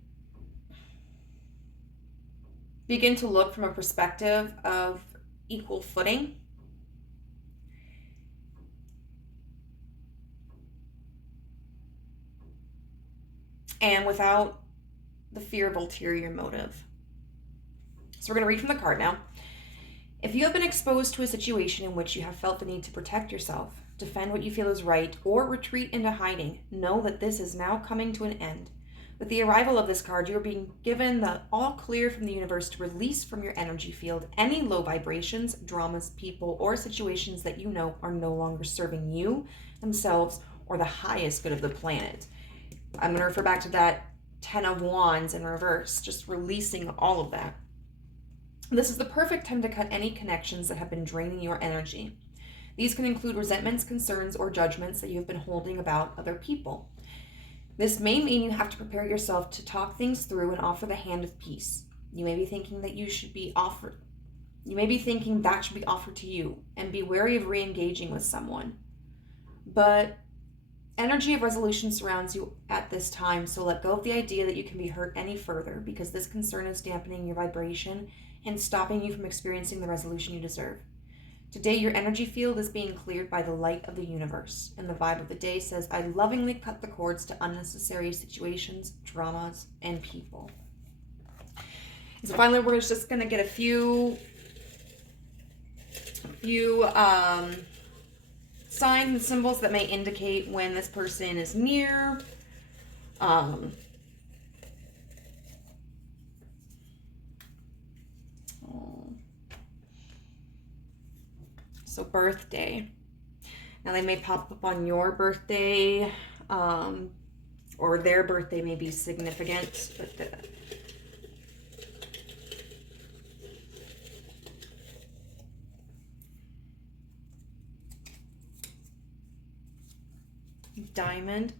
begin to look from a perspective of equal footing. And without the fear of ulterior motive. So we're going to read from the card now. If you have been exposed to a situation in which you have felt the need to protect yourself, defend what you feel is right, or retreat into hiding, know that this is now coming to an end. With the arrival of this card, you are being given the all clear from the universe to release from your energy field any low vibrations, dramas, people, or situations that you know are no longer serving you, themselves, or the highest good of the planet. I'm going to refer back to that 10 of Wands in reverse, just releasing all of that. This is the perfect time to cut any connections that have been draining your energy. These can include resentments, concerns, or judgments that you have been holding about other people. This may mean you have to prepare yourself to talk things through and offer the hand of peace. You may be thinking that that should be offered to you, and be wary of re-engaging with someone. But energy of resolution surrounds you at this time, so let go of the idea that you can be hurt any further, because this concern is dampening your vibration and stopping you from experiencing the resolution you deserve. Today, your energy field is being cleared by the light of the universe, and the vibe of the day says, I lovingly cut the cords to unnecessary situations, dramas, and people. So finally, we're just going to get a few signs and symbols that may indicate when this person is near. So birthday. Now they may pop up on your birthday, or their birthday may be significant, but Diamond.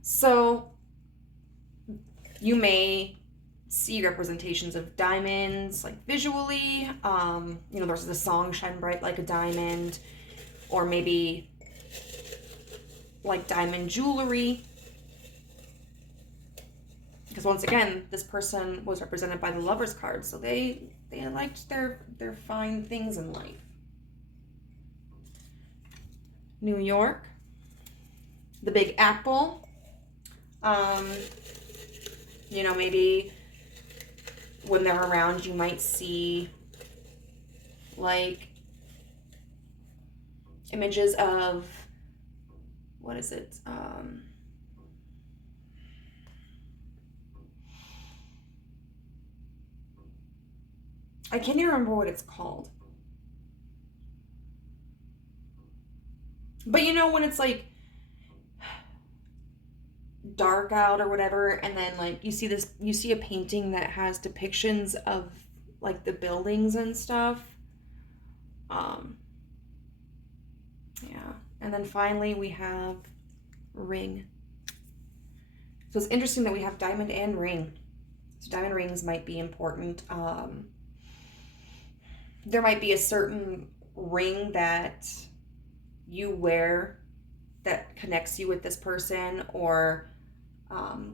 So you may see representations of diamonds, like visually. There's the song Shine Bright Like a Diamond, or maybe like diamond jewelry. Because once again, this person was represented by the Lover's card, so they liked their fine things in life. New York, the Big Apple. Maybe when they're around, you might see like images of, what is it? I can't even remember what it's called. But when it's like dark out or whatever, and then like you see a painting that has depictions of like the buildings and stuff. Yeah. And then finally we have ring. So it's interesting that we have diamond and ring. So diamond rings might be important. There might be a certain ring that you wear that connects you with this person, or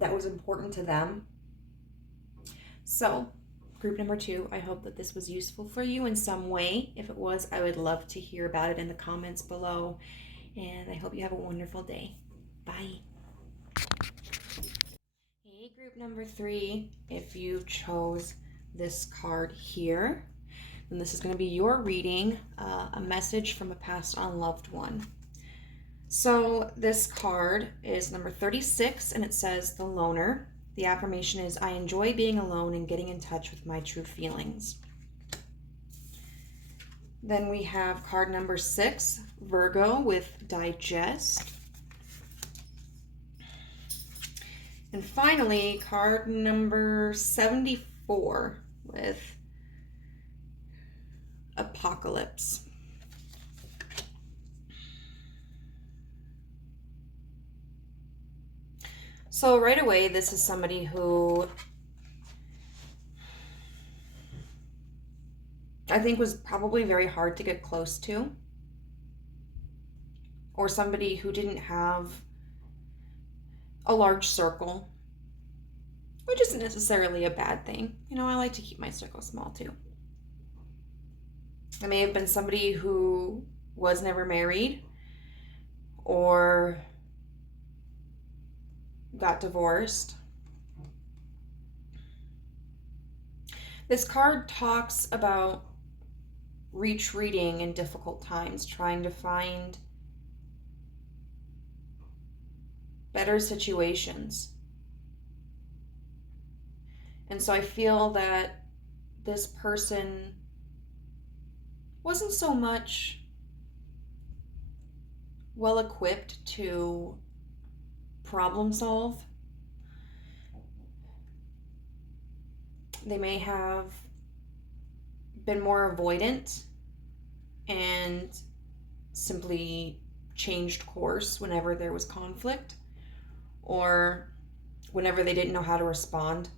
that was important to them. So group number 2, I hope that this was useful for you in some way. If it was, I would love to hear about it in the comments below. And I hope you have a wonderful day. Bye. Hey, group number 3, if you chose this card here, then this is going to be your reading, a message from a past unloved one. So this card is number 36, and it says The Loner. The affirmation is, I enjoy being alone and getting in touch with my true feelings. Then we have card number 6, Virgo, with Digest. And finally, card number 74 with Apocalypse. So right away, this is somebody who I think was probably very hard to get close to, or somebody who didn't have a large circle, which isn't necessarily a bad thing. I like to keep my circle small too. It may have been somebody who was never married or got divorced. This card talks about retreating in difficult times, trying to find better situations. And so I feel that this person wasn't so much well equipped to problem solve. They may have been more avoidant and simply changed course whenever there was conflict, or whenever they didn't know how to respond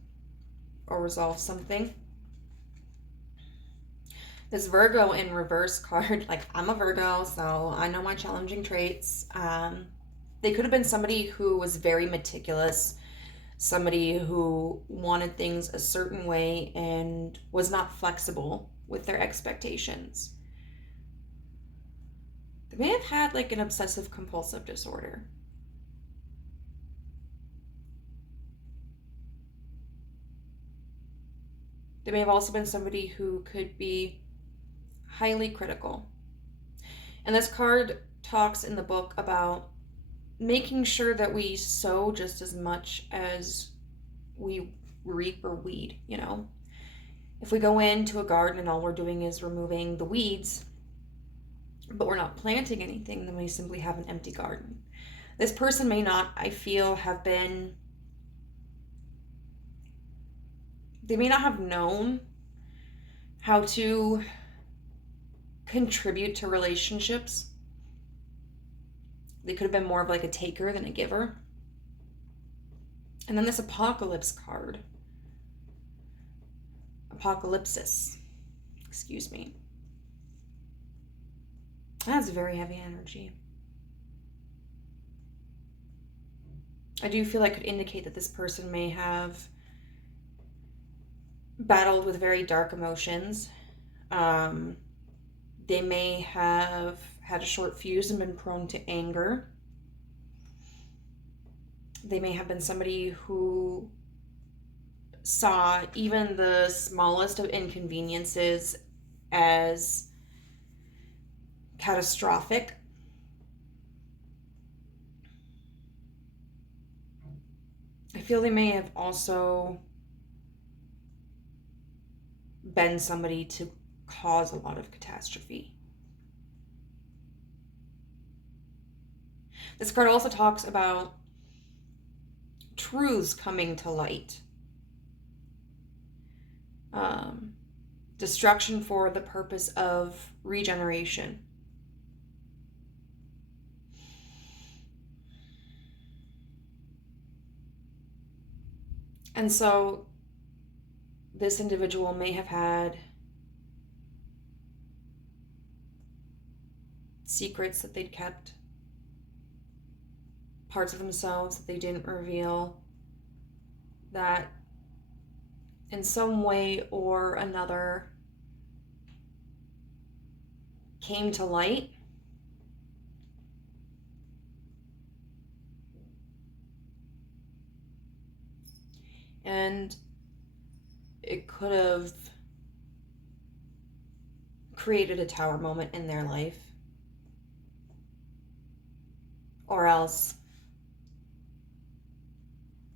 or resolve something. This Virgo in reverse card, like, I'm a Virgo, so I know my challenging traits. They could have been somebody who was very meticulous, somebody who wanted things a certain way and was not flexible with their expectations. They may have had like an obsessive compulsive disorder. They may have also been somebody who could be highly critical. And this card talks in the book about making sure that we sow just as much as we reap or weed, If we go into a garden and all we're doing is removing the weeds, but we're not planting anything, then we simply have an empty garden. This person may not, I feel, they may not have known how to contribute to relationships. They could have been more of like a taker than a giver. And then this apocalypse card. Apocalypsis. Excuse me. That's very heavy energy. I do feel like it could indicate that this person may have battled with very dark emotions. They may have had a short fuse and been prone to anger. They may have been somebody who saw even the smallest of inconveniences as catastrophic. I feel they may have also been somebody to cause a lot of catastrophe. This card also talks about truths coming to light. Destruction for the purpose of regeneration. And so this individual may have had secrets that they'd kept, parts of themselves that they didn't reveal, that in some way or another came to light. And it could have created a tower moment in their life. Or else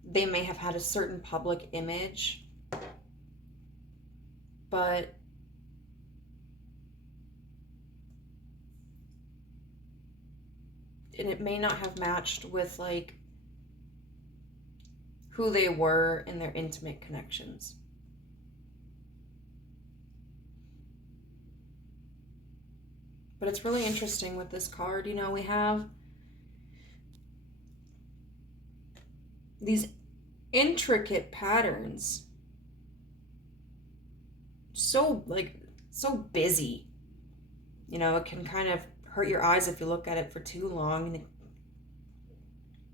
they may have had a certain public image, but and it may not have matched with like who they were in their intimate connections. But it's really interesting with this card. You know, we have these intricate patterns, so busy. You know, it can kind of hurt your eyes if you look at it for too long, and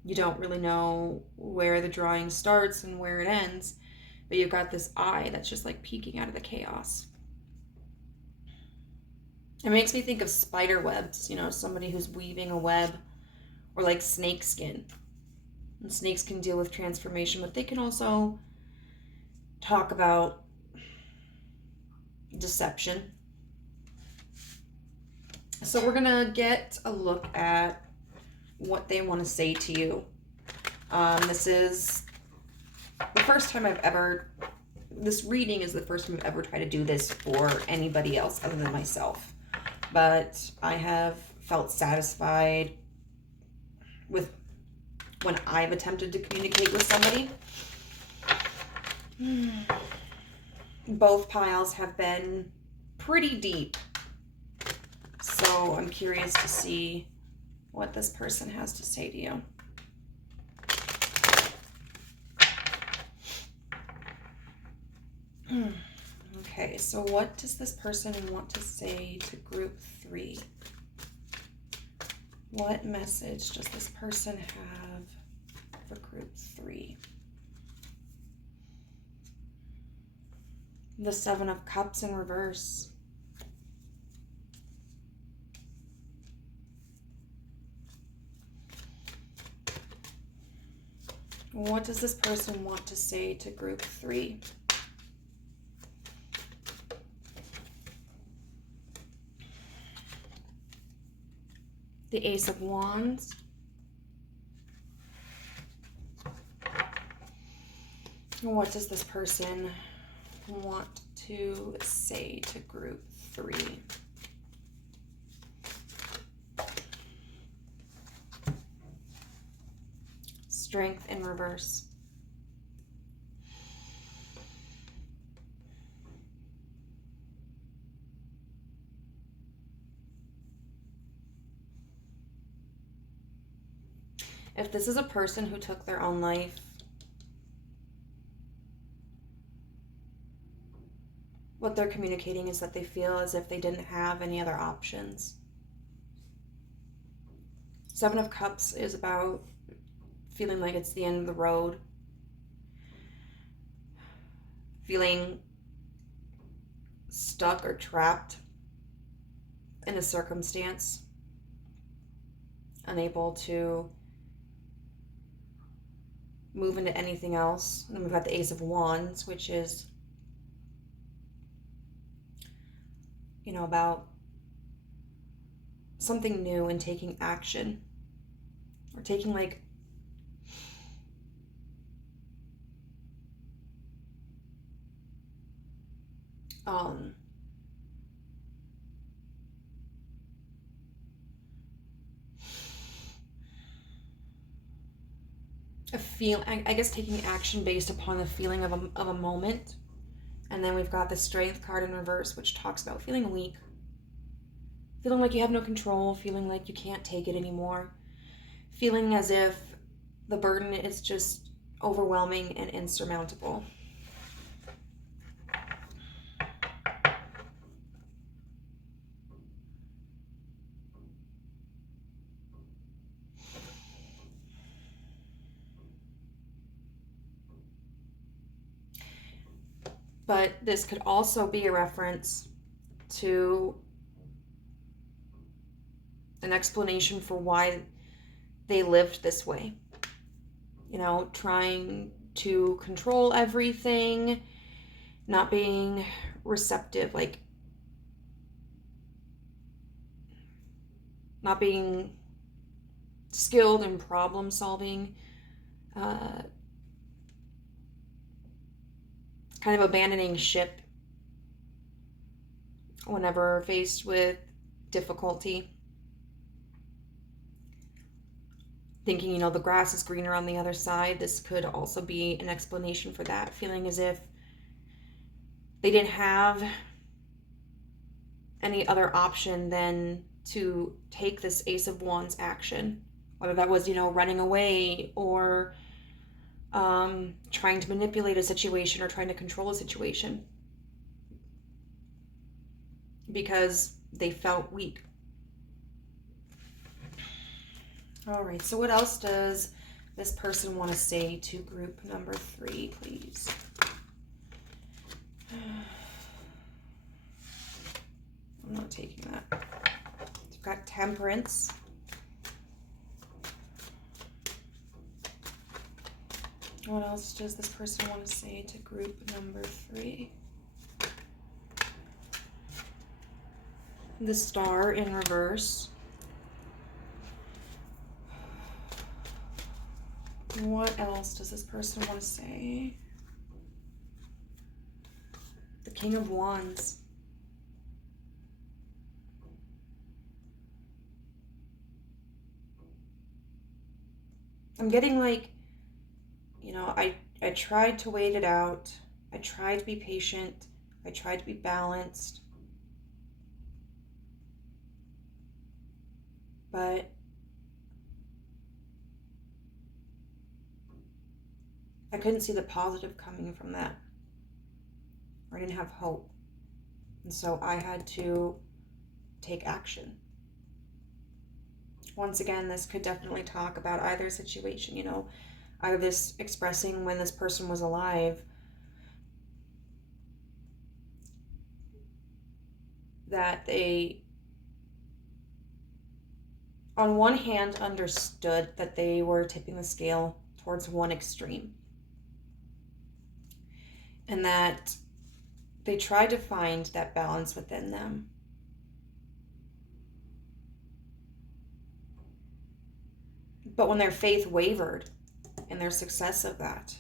you don't really know where the drawing starts and where it ends, but you've got this eye that's just like peeking out of the chaos. It makes me think of spider webs, you know, somebody who's weaving a web, or like snake skin. And snakes can deal with transformation, but they can also talk about deception. So we're gonna get a look at what they want to say to you. This is the first time this reading is the first time I've ever tried to do this for anybody else other than myself. But I have felt satisfied with when I've attempted to communicate with somebody. Both piles have been pretty deep. So I'm curious to see what this person has to say to you. Okay, so what does this person want to say to group 3? What message does this person have for group 3? The 7 of Cups in reverse. What does this person want to say to group 3? The Ace of Wands. What does this person want to say to group 3? Strength in reverse. If this is a person who took their own life, what they're communicating is that they feel as if they didn't have any other options. 7 of Cups is about feeling like it's the end of the road. Feeling stuck or trapped in a circumstance. Unable to move into anything else. And then we've got the Ace of Wands, which is, you know, about something new and taking action. Or taking like I guess taking action based upon the feeling of a moment. And then we've got the Strength card in reverse, which talks about feeling weak, feeling like you have no control, feeling like you can't take it anymore, feeling as if the burden is just overwhelming and insurmountable. But this could also be a reference to an explanation for why they lived this way. You know, trying to control everything, not being receptive, like not being skilled in problem solving, kind of abandoning ship whenever faced with difficulty. Thinking, you know, the grass is greener on the other side. This could also be an explanation for that. Feeling as if they didn't have any other option than to take this Ace of Wands action. Whether that was, you know, running away or trying to manipulate a situation or trying to control a situation. Because they felt weak. All right, so what else does this person want to say to group number 3, please? I'm not taking that. We've got Temperance. What else does this person want to say to group number 3? The Star in reverse. What else does this person want to say? The King of Wands. I'm getting like, you know, I tried to wait it out. I tried to be patient. I tried to be balanced. But I couldn't see the positive coming from that. Or I didn't have hope. And so I had to take action. Once again, this could definitely talk about either situation, you know, either this expressing when this person was alive that they, on one hand, understood that they were tipping the scale towards one extreme. And that they tried to find that balance within them. But when their faith wavered in their success of that,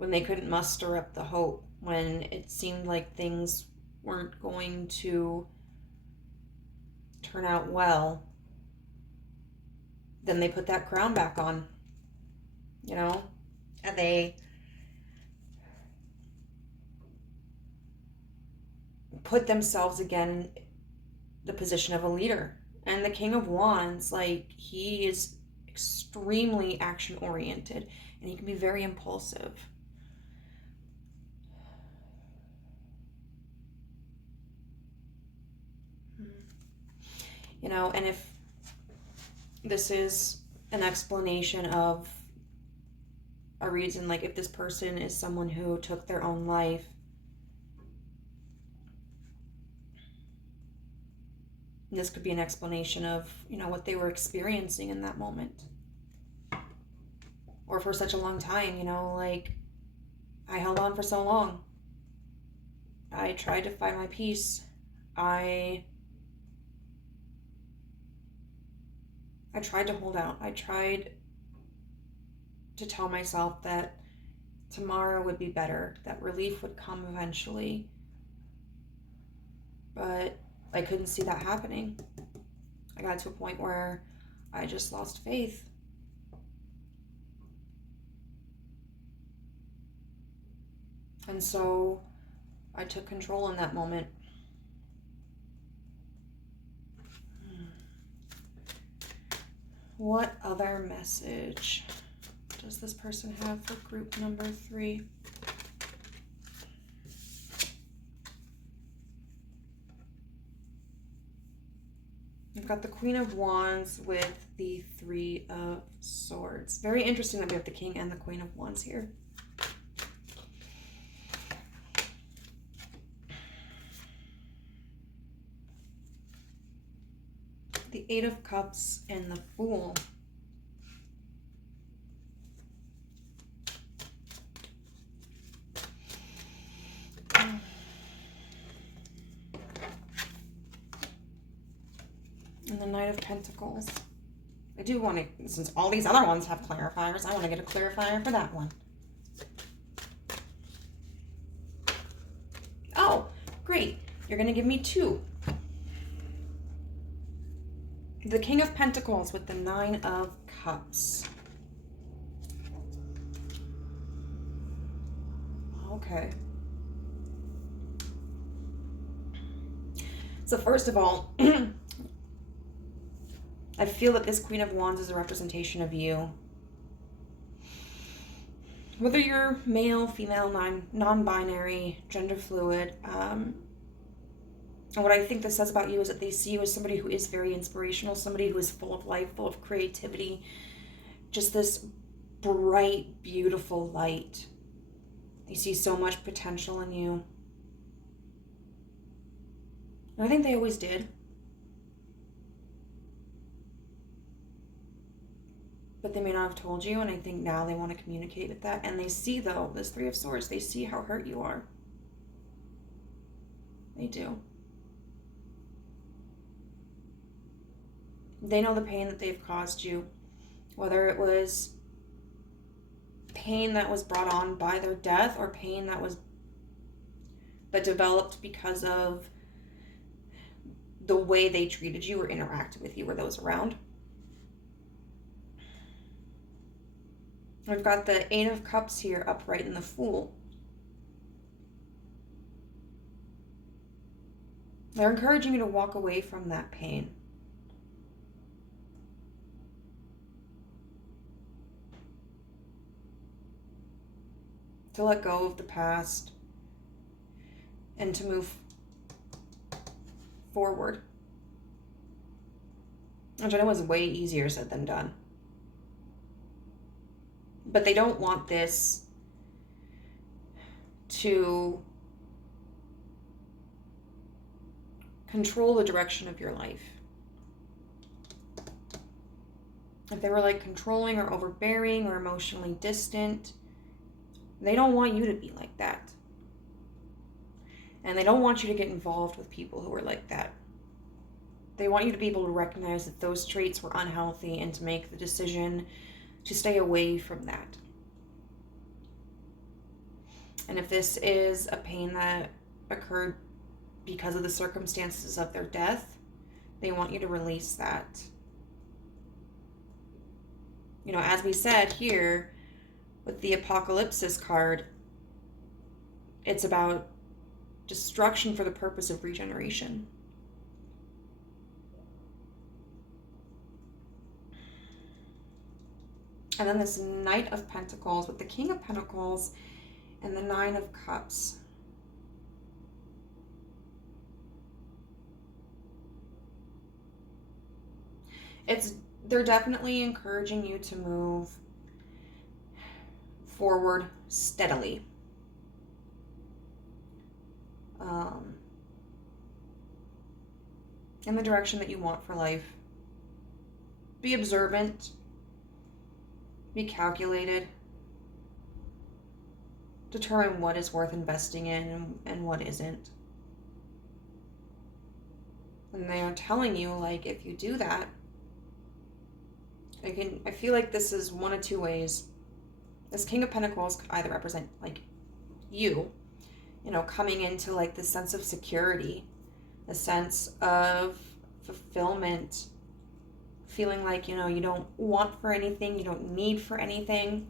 when they couldn't muster up the hope, when it seemed like things weren't going to turn out well, then they put that crown back on, you know, and they put themselves again in the position of a leader. And the King of Wands, like, he is extremely action oriented and he can be very impulsive. You know, and if this is an explanation of a reason, like if this person is someone who took their own life, this could be an explanation of, you know, what they were experiencing in that moment. Or for such a long time, you know, like, I held on for so long. I tried to find my peace. I tried to hold out. I tried to tell myself that tomorrow would be better, that relief would come eventually. But I couldn't see that happening. I got to a point where I just lost faith. And so I took control in that moment. What other message does this person have for group number 3? We've got the Queen of Wands with the Three of Swords. Very interesting that we have the King and the Queen of Wands here. The Eight of Cups and the Fool. And the Knight of Pentacles. I do want to, since all these other ones have clarifiers, I want to get a clarifier for that one. Oh, great. You're going to give me 2. The King of Pentacles with the Nine of Cups. Okay. So first of all, I feel that this Queen of Wands is a representation of you. Whether you're male, female, non-binary, gender fluid, and what I think this says about you is that they see you as somebody who is very inspirational, somebody who is full of life, full of creativity, just this bright, beautiful light. They see so much potential in you. And I think they always did. But they may not have told you, and I think now they want to communicate with that. And they see, though, this Three of Swords, they see how hurt you are. They do. They know the pain that they've caused you, whether it was pain that was brought on by their death or pain that developed because of the way they treated you or interacted with you or those around. We've got the Eight of Cups here upright in the Fool. They're encouraging you to walk away from that pain. To let go of the past and to move forward. Which I know is way easier said than done. But they don't want this to control the direction of your life. If they were like controlling or overbearing or emotionally distant, they don't want you to be like that. And they don't want you to get involved with people who are like that. They want you to be able to recognize that those traits were unhealthy and to make the decision to stay away from that. And if this is a pain that occurred because of the circumstances of their death, they want you to release that. You know, as we said here with the Apocalypsis card, it's about destruction for the purpose of regeneration. And then this Knight of Pentacles with the King of Pentacles and the Nine of Cups. They're definitely encouraging you to move forward steadily. In the direction that you want for life. Be observant. Be calculated. Determine what is worth investing in and what isn't. And they are telling you, like, if you do that, I feel like this is one of two ways. This King of Pentacles could either represent, like, you know, coming into, like, this sense of security, a sense of fulfillment, feeling like, you know, you don't want for anything, you don't need for anything.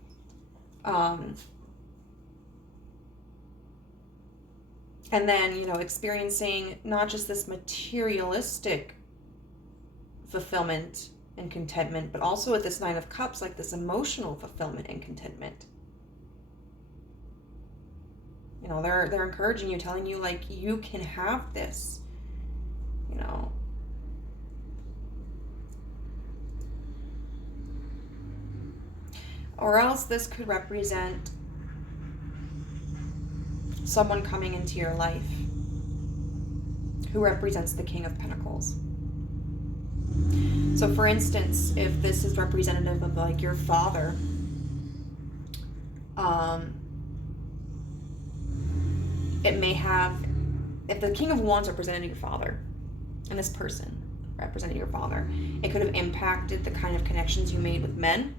And then, you know, experiencing not just this materialistic fulfillment and contentment, but also with this Nine of Cups, like this emotional fulfillment and contentment. You know, they're encouraging you, telling you, like, you can have this, you know. Or else this could represent someone coming into your life who represents the King of Pentacles. So for instance, if this is representative of, like, your father, it may have, if the King of Wands represented your father, and this person represented your father, it could have impacted the kind of connections you made with men.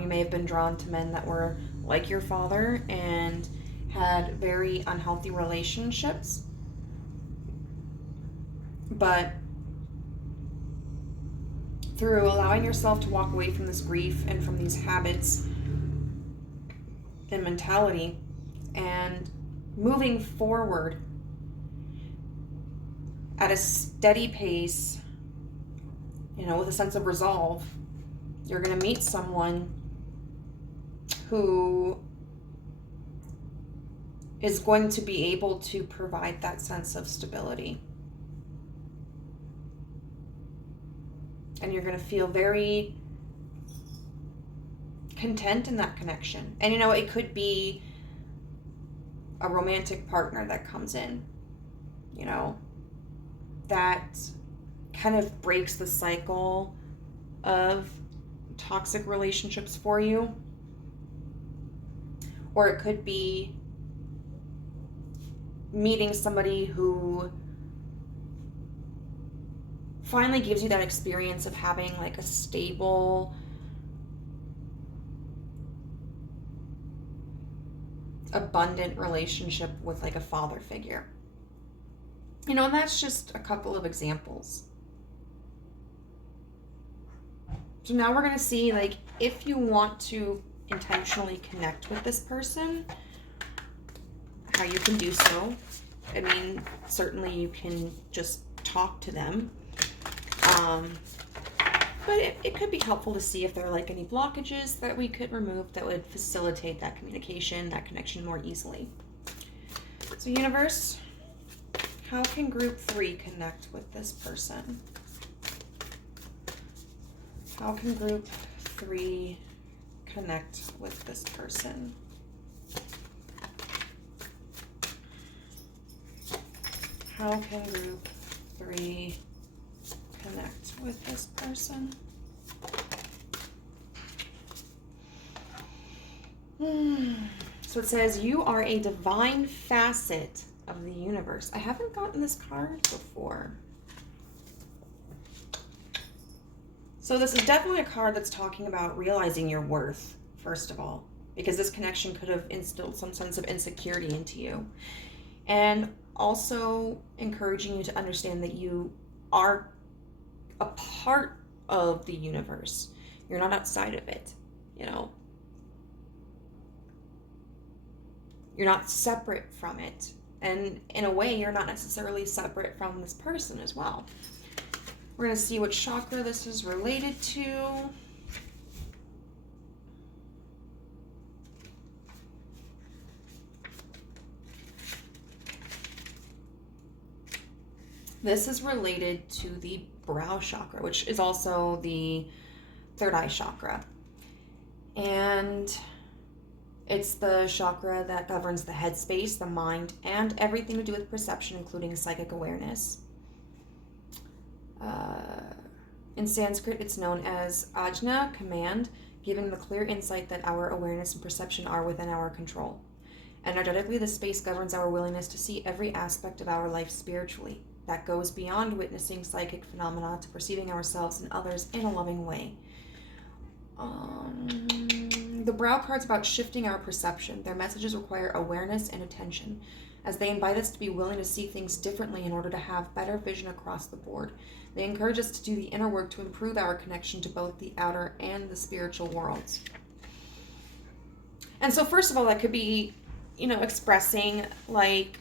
You may have been drawn to men that were like your father and had very unhealthy relationships. But through allowing yourself to walk away from this grief and from these habits and mentality and moving forward at a steady pace, you know, with a sense of resolve, you're going to meet someone who is going to be able to provide that sense of stability. And you're going to feel very content in that connection. And, you know, it could be a romantic partner that comes in, you know, that kind of breaks the cycle of toxic relationships for you. Or it could be meeting somebody who finally gives you that experience of having, like, a stable, abundant relationship with, like, a father figure. You know, and that's just a couple of examples. So now we're going to see, like, if you want to intentionally connect with this person, how you can do so. I mean, certainly you can just talk to them. But it could be helpful to see if there are, like, any blockages that we could remove that would facilitate that communication, that connection more easily. So universe, how can group 3 connect with this person? How can group 3 connect with this person? How can group 3 connect with this person? So it says, you are a divine facet of the universe. I haven't gotten this card before. So this is definitely a card that's talking about realizing your worth, first of all. because this connection could have instilled some sense of insecurity into you. And also encouraging you to understand that you are a part of the universe. You're not outside of it, you know. You're not separate from it. And in a way, you're not necessarily separate from this person as well. We're going to see what chakra this is related to. This is related to the brow chakra, which is also the third eye chakra. And it's the chakra that governs the headspace, the mind, and everything to do with perception, including psychic awareness. In Sanskrit, it's known as ajna, command, giving the clear insight that our awareness and perception are within our control. Energetically, the space governs our willingness to see every aspect of our life spiritually. That goes beyond witnessing psychic phenomena to perceiving ourselves and others in a loving way. The brow card's about shifting our perception. Their messages require awareness and attention, as they invite us to be willing to see things differently in order to have better vision across the board. They encourage us to do the inner work to improve our connection to both the outer and the spiritual worlds. And so first of all, that could be, expressing like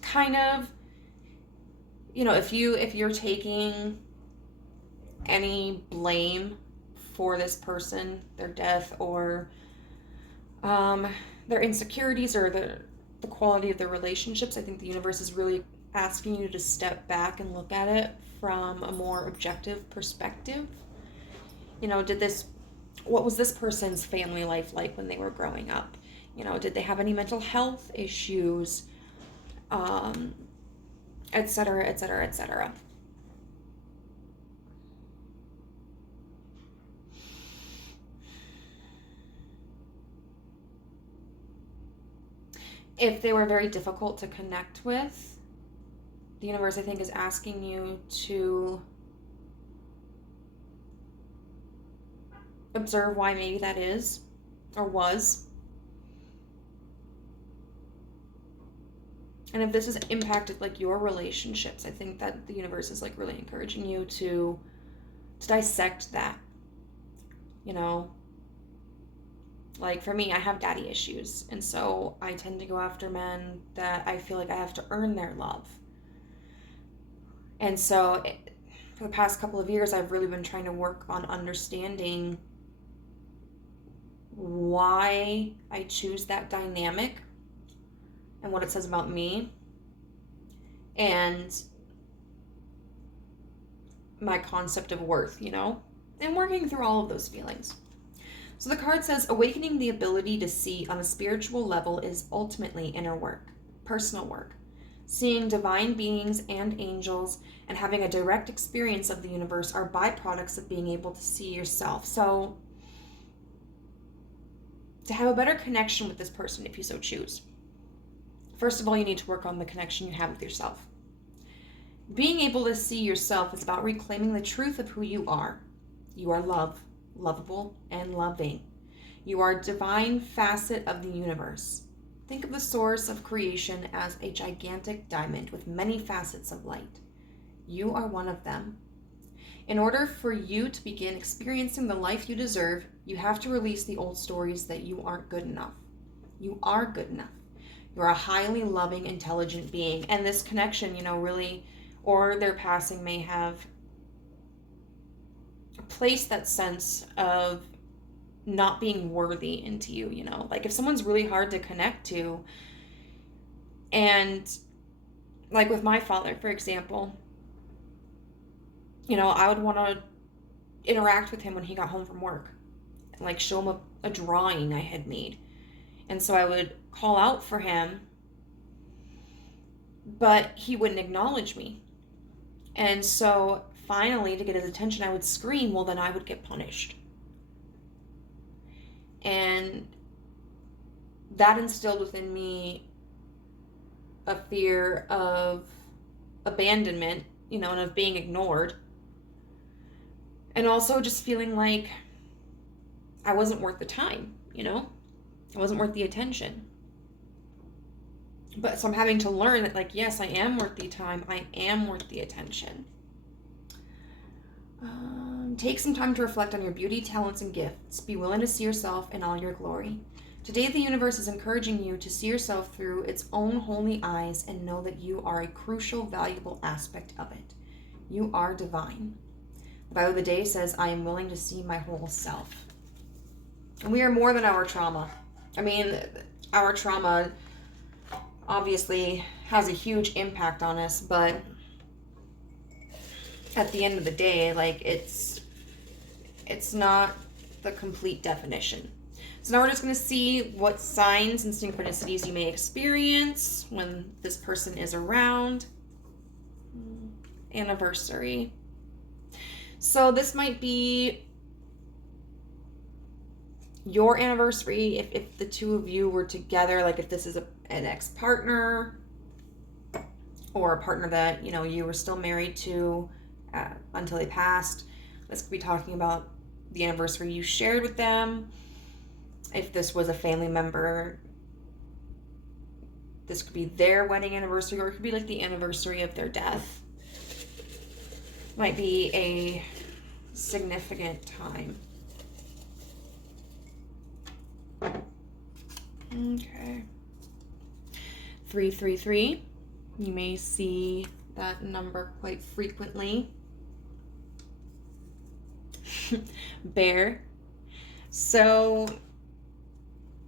kind of, if you're taking any blame for this person, their death, or their insecurities, or the quality of their relationships, I think the universe is really asking you to step back and look at it from a more objective perspective. What was this person's family life like when they were growing up? Did they have any mental health issues? Et cetera, et cetera, et cetera. If they were very difficult to connect with, the universe, I think, is asking you to observe why maybe that is, or was. And if this has impacted like your relationships, I think that the universe is like really encouraging you to dissect that. Like for me, I have daddy issues, and so I tend to go after men that I feel like I have to earn their love. And so for the past couple of years, I've really been trying to work on understanding why I choose that dynamic and what it says about me and my concept of worth, and working through all of those feelings. So the card says, awakening the ability to see on a spiritual level is ultimately inner work, personal work. Seeing divine beings and angels and having a direct experience of the universe are byproducts of being able to see yourself. So to have a better connection with this person, if you so choose, first of all, you need to work on the connection you have with yourself. Being able to see yourself is about reclaiming the truth of who you are. You are love, lovable, and loving. You are a divine facet of the universe. Think of the source of creation as a gigantic diamond with many facets of light. You are one of them. In order for you to begin experiencing the life you deserve, you have to release the old stories that you aren't good enough. You are good enough. You're a highly loving, intelligent being. And this connection, really, or their passing may have placed that sense of not being worthy into you, Like if someone's really hard to connect to, and like with my father, for example, I would want to interact with him when he got home from work and like show him a drawing I had made. And so I would call out for him, but he wouldn't acknowledge me. And so finally, to get his attention, I would scream. Well, then I would get punished. And that instilled within me a fear of abandonment, and of being ignored. And also just feeling like I wasn't worth the time, you know? I wasn't worth the attention. But so I'm having to learn that, like, yes, I am worth the time. I am worth the attention. Take some time to reflect on your beauty, talents, and gifts. Be willing to see yourself in all your glory. Today, the universe is encouraging you to see yourself through its own holy eyes and know that you are a crucial, valuable aspect of it. You are divine. The Bible of the day says, I am willing to see my whole self. And we are more than our trauma. I mean, our trauma obviously has a huge impact on us, but at the end of the day, like, it's not the complete definition. So now we're just going to see what signs and synchronicities you may experience when this person is around. Anniversary. So this might be your anniversary if the two of you were together, like if this is an ex-partner or a partner that, you know, you were still married to until they passed. This could be talking about the anniversary you shared with them. If this was a family member, this could be their wedding anniversary, or it could be like the anniversary of their death. Might be a significant time. Okay. 333. You may see that number quite frequently. Bear. So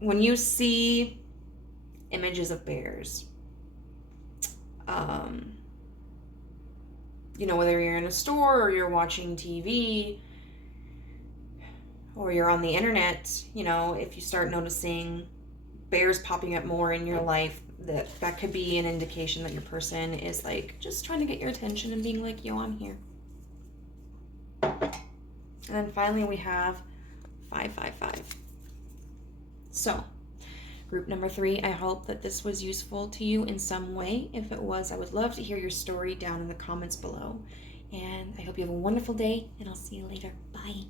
when you see images of bears, you know, whether you're in a store or you're watching TV or you're on the internet, you know, if you start noticing bears popping up more in your life, that could be an indication that your person is like just trying to get your attention and being like, yo, I'm here. And then finally we have 555. So group number 3, I hope that this was useful to you in some way. If it was, I would love to hear your story down in the comments below. And I hope you have a wonderful day, and I'll see you later. Bye.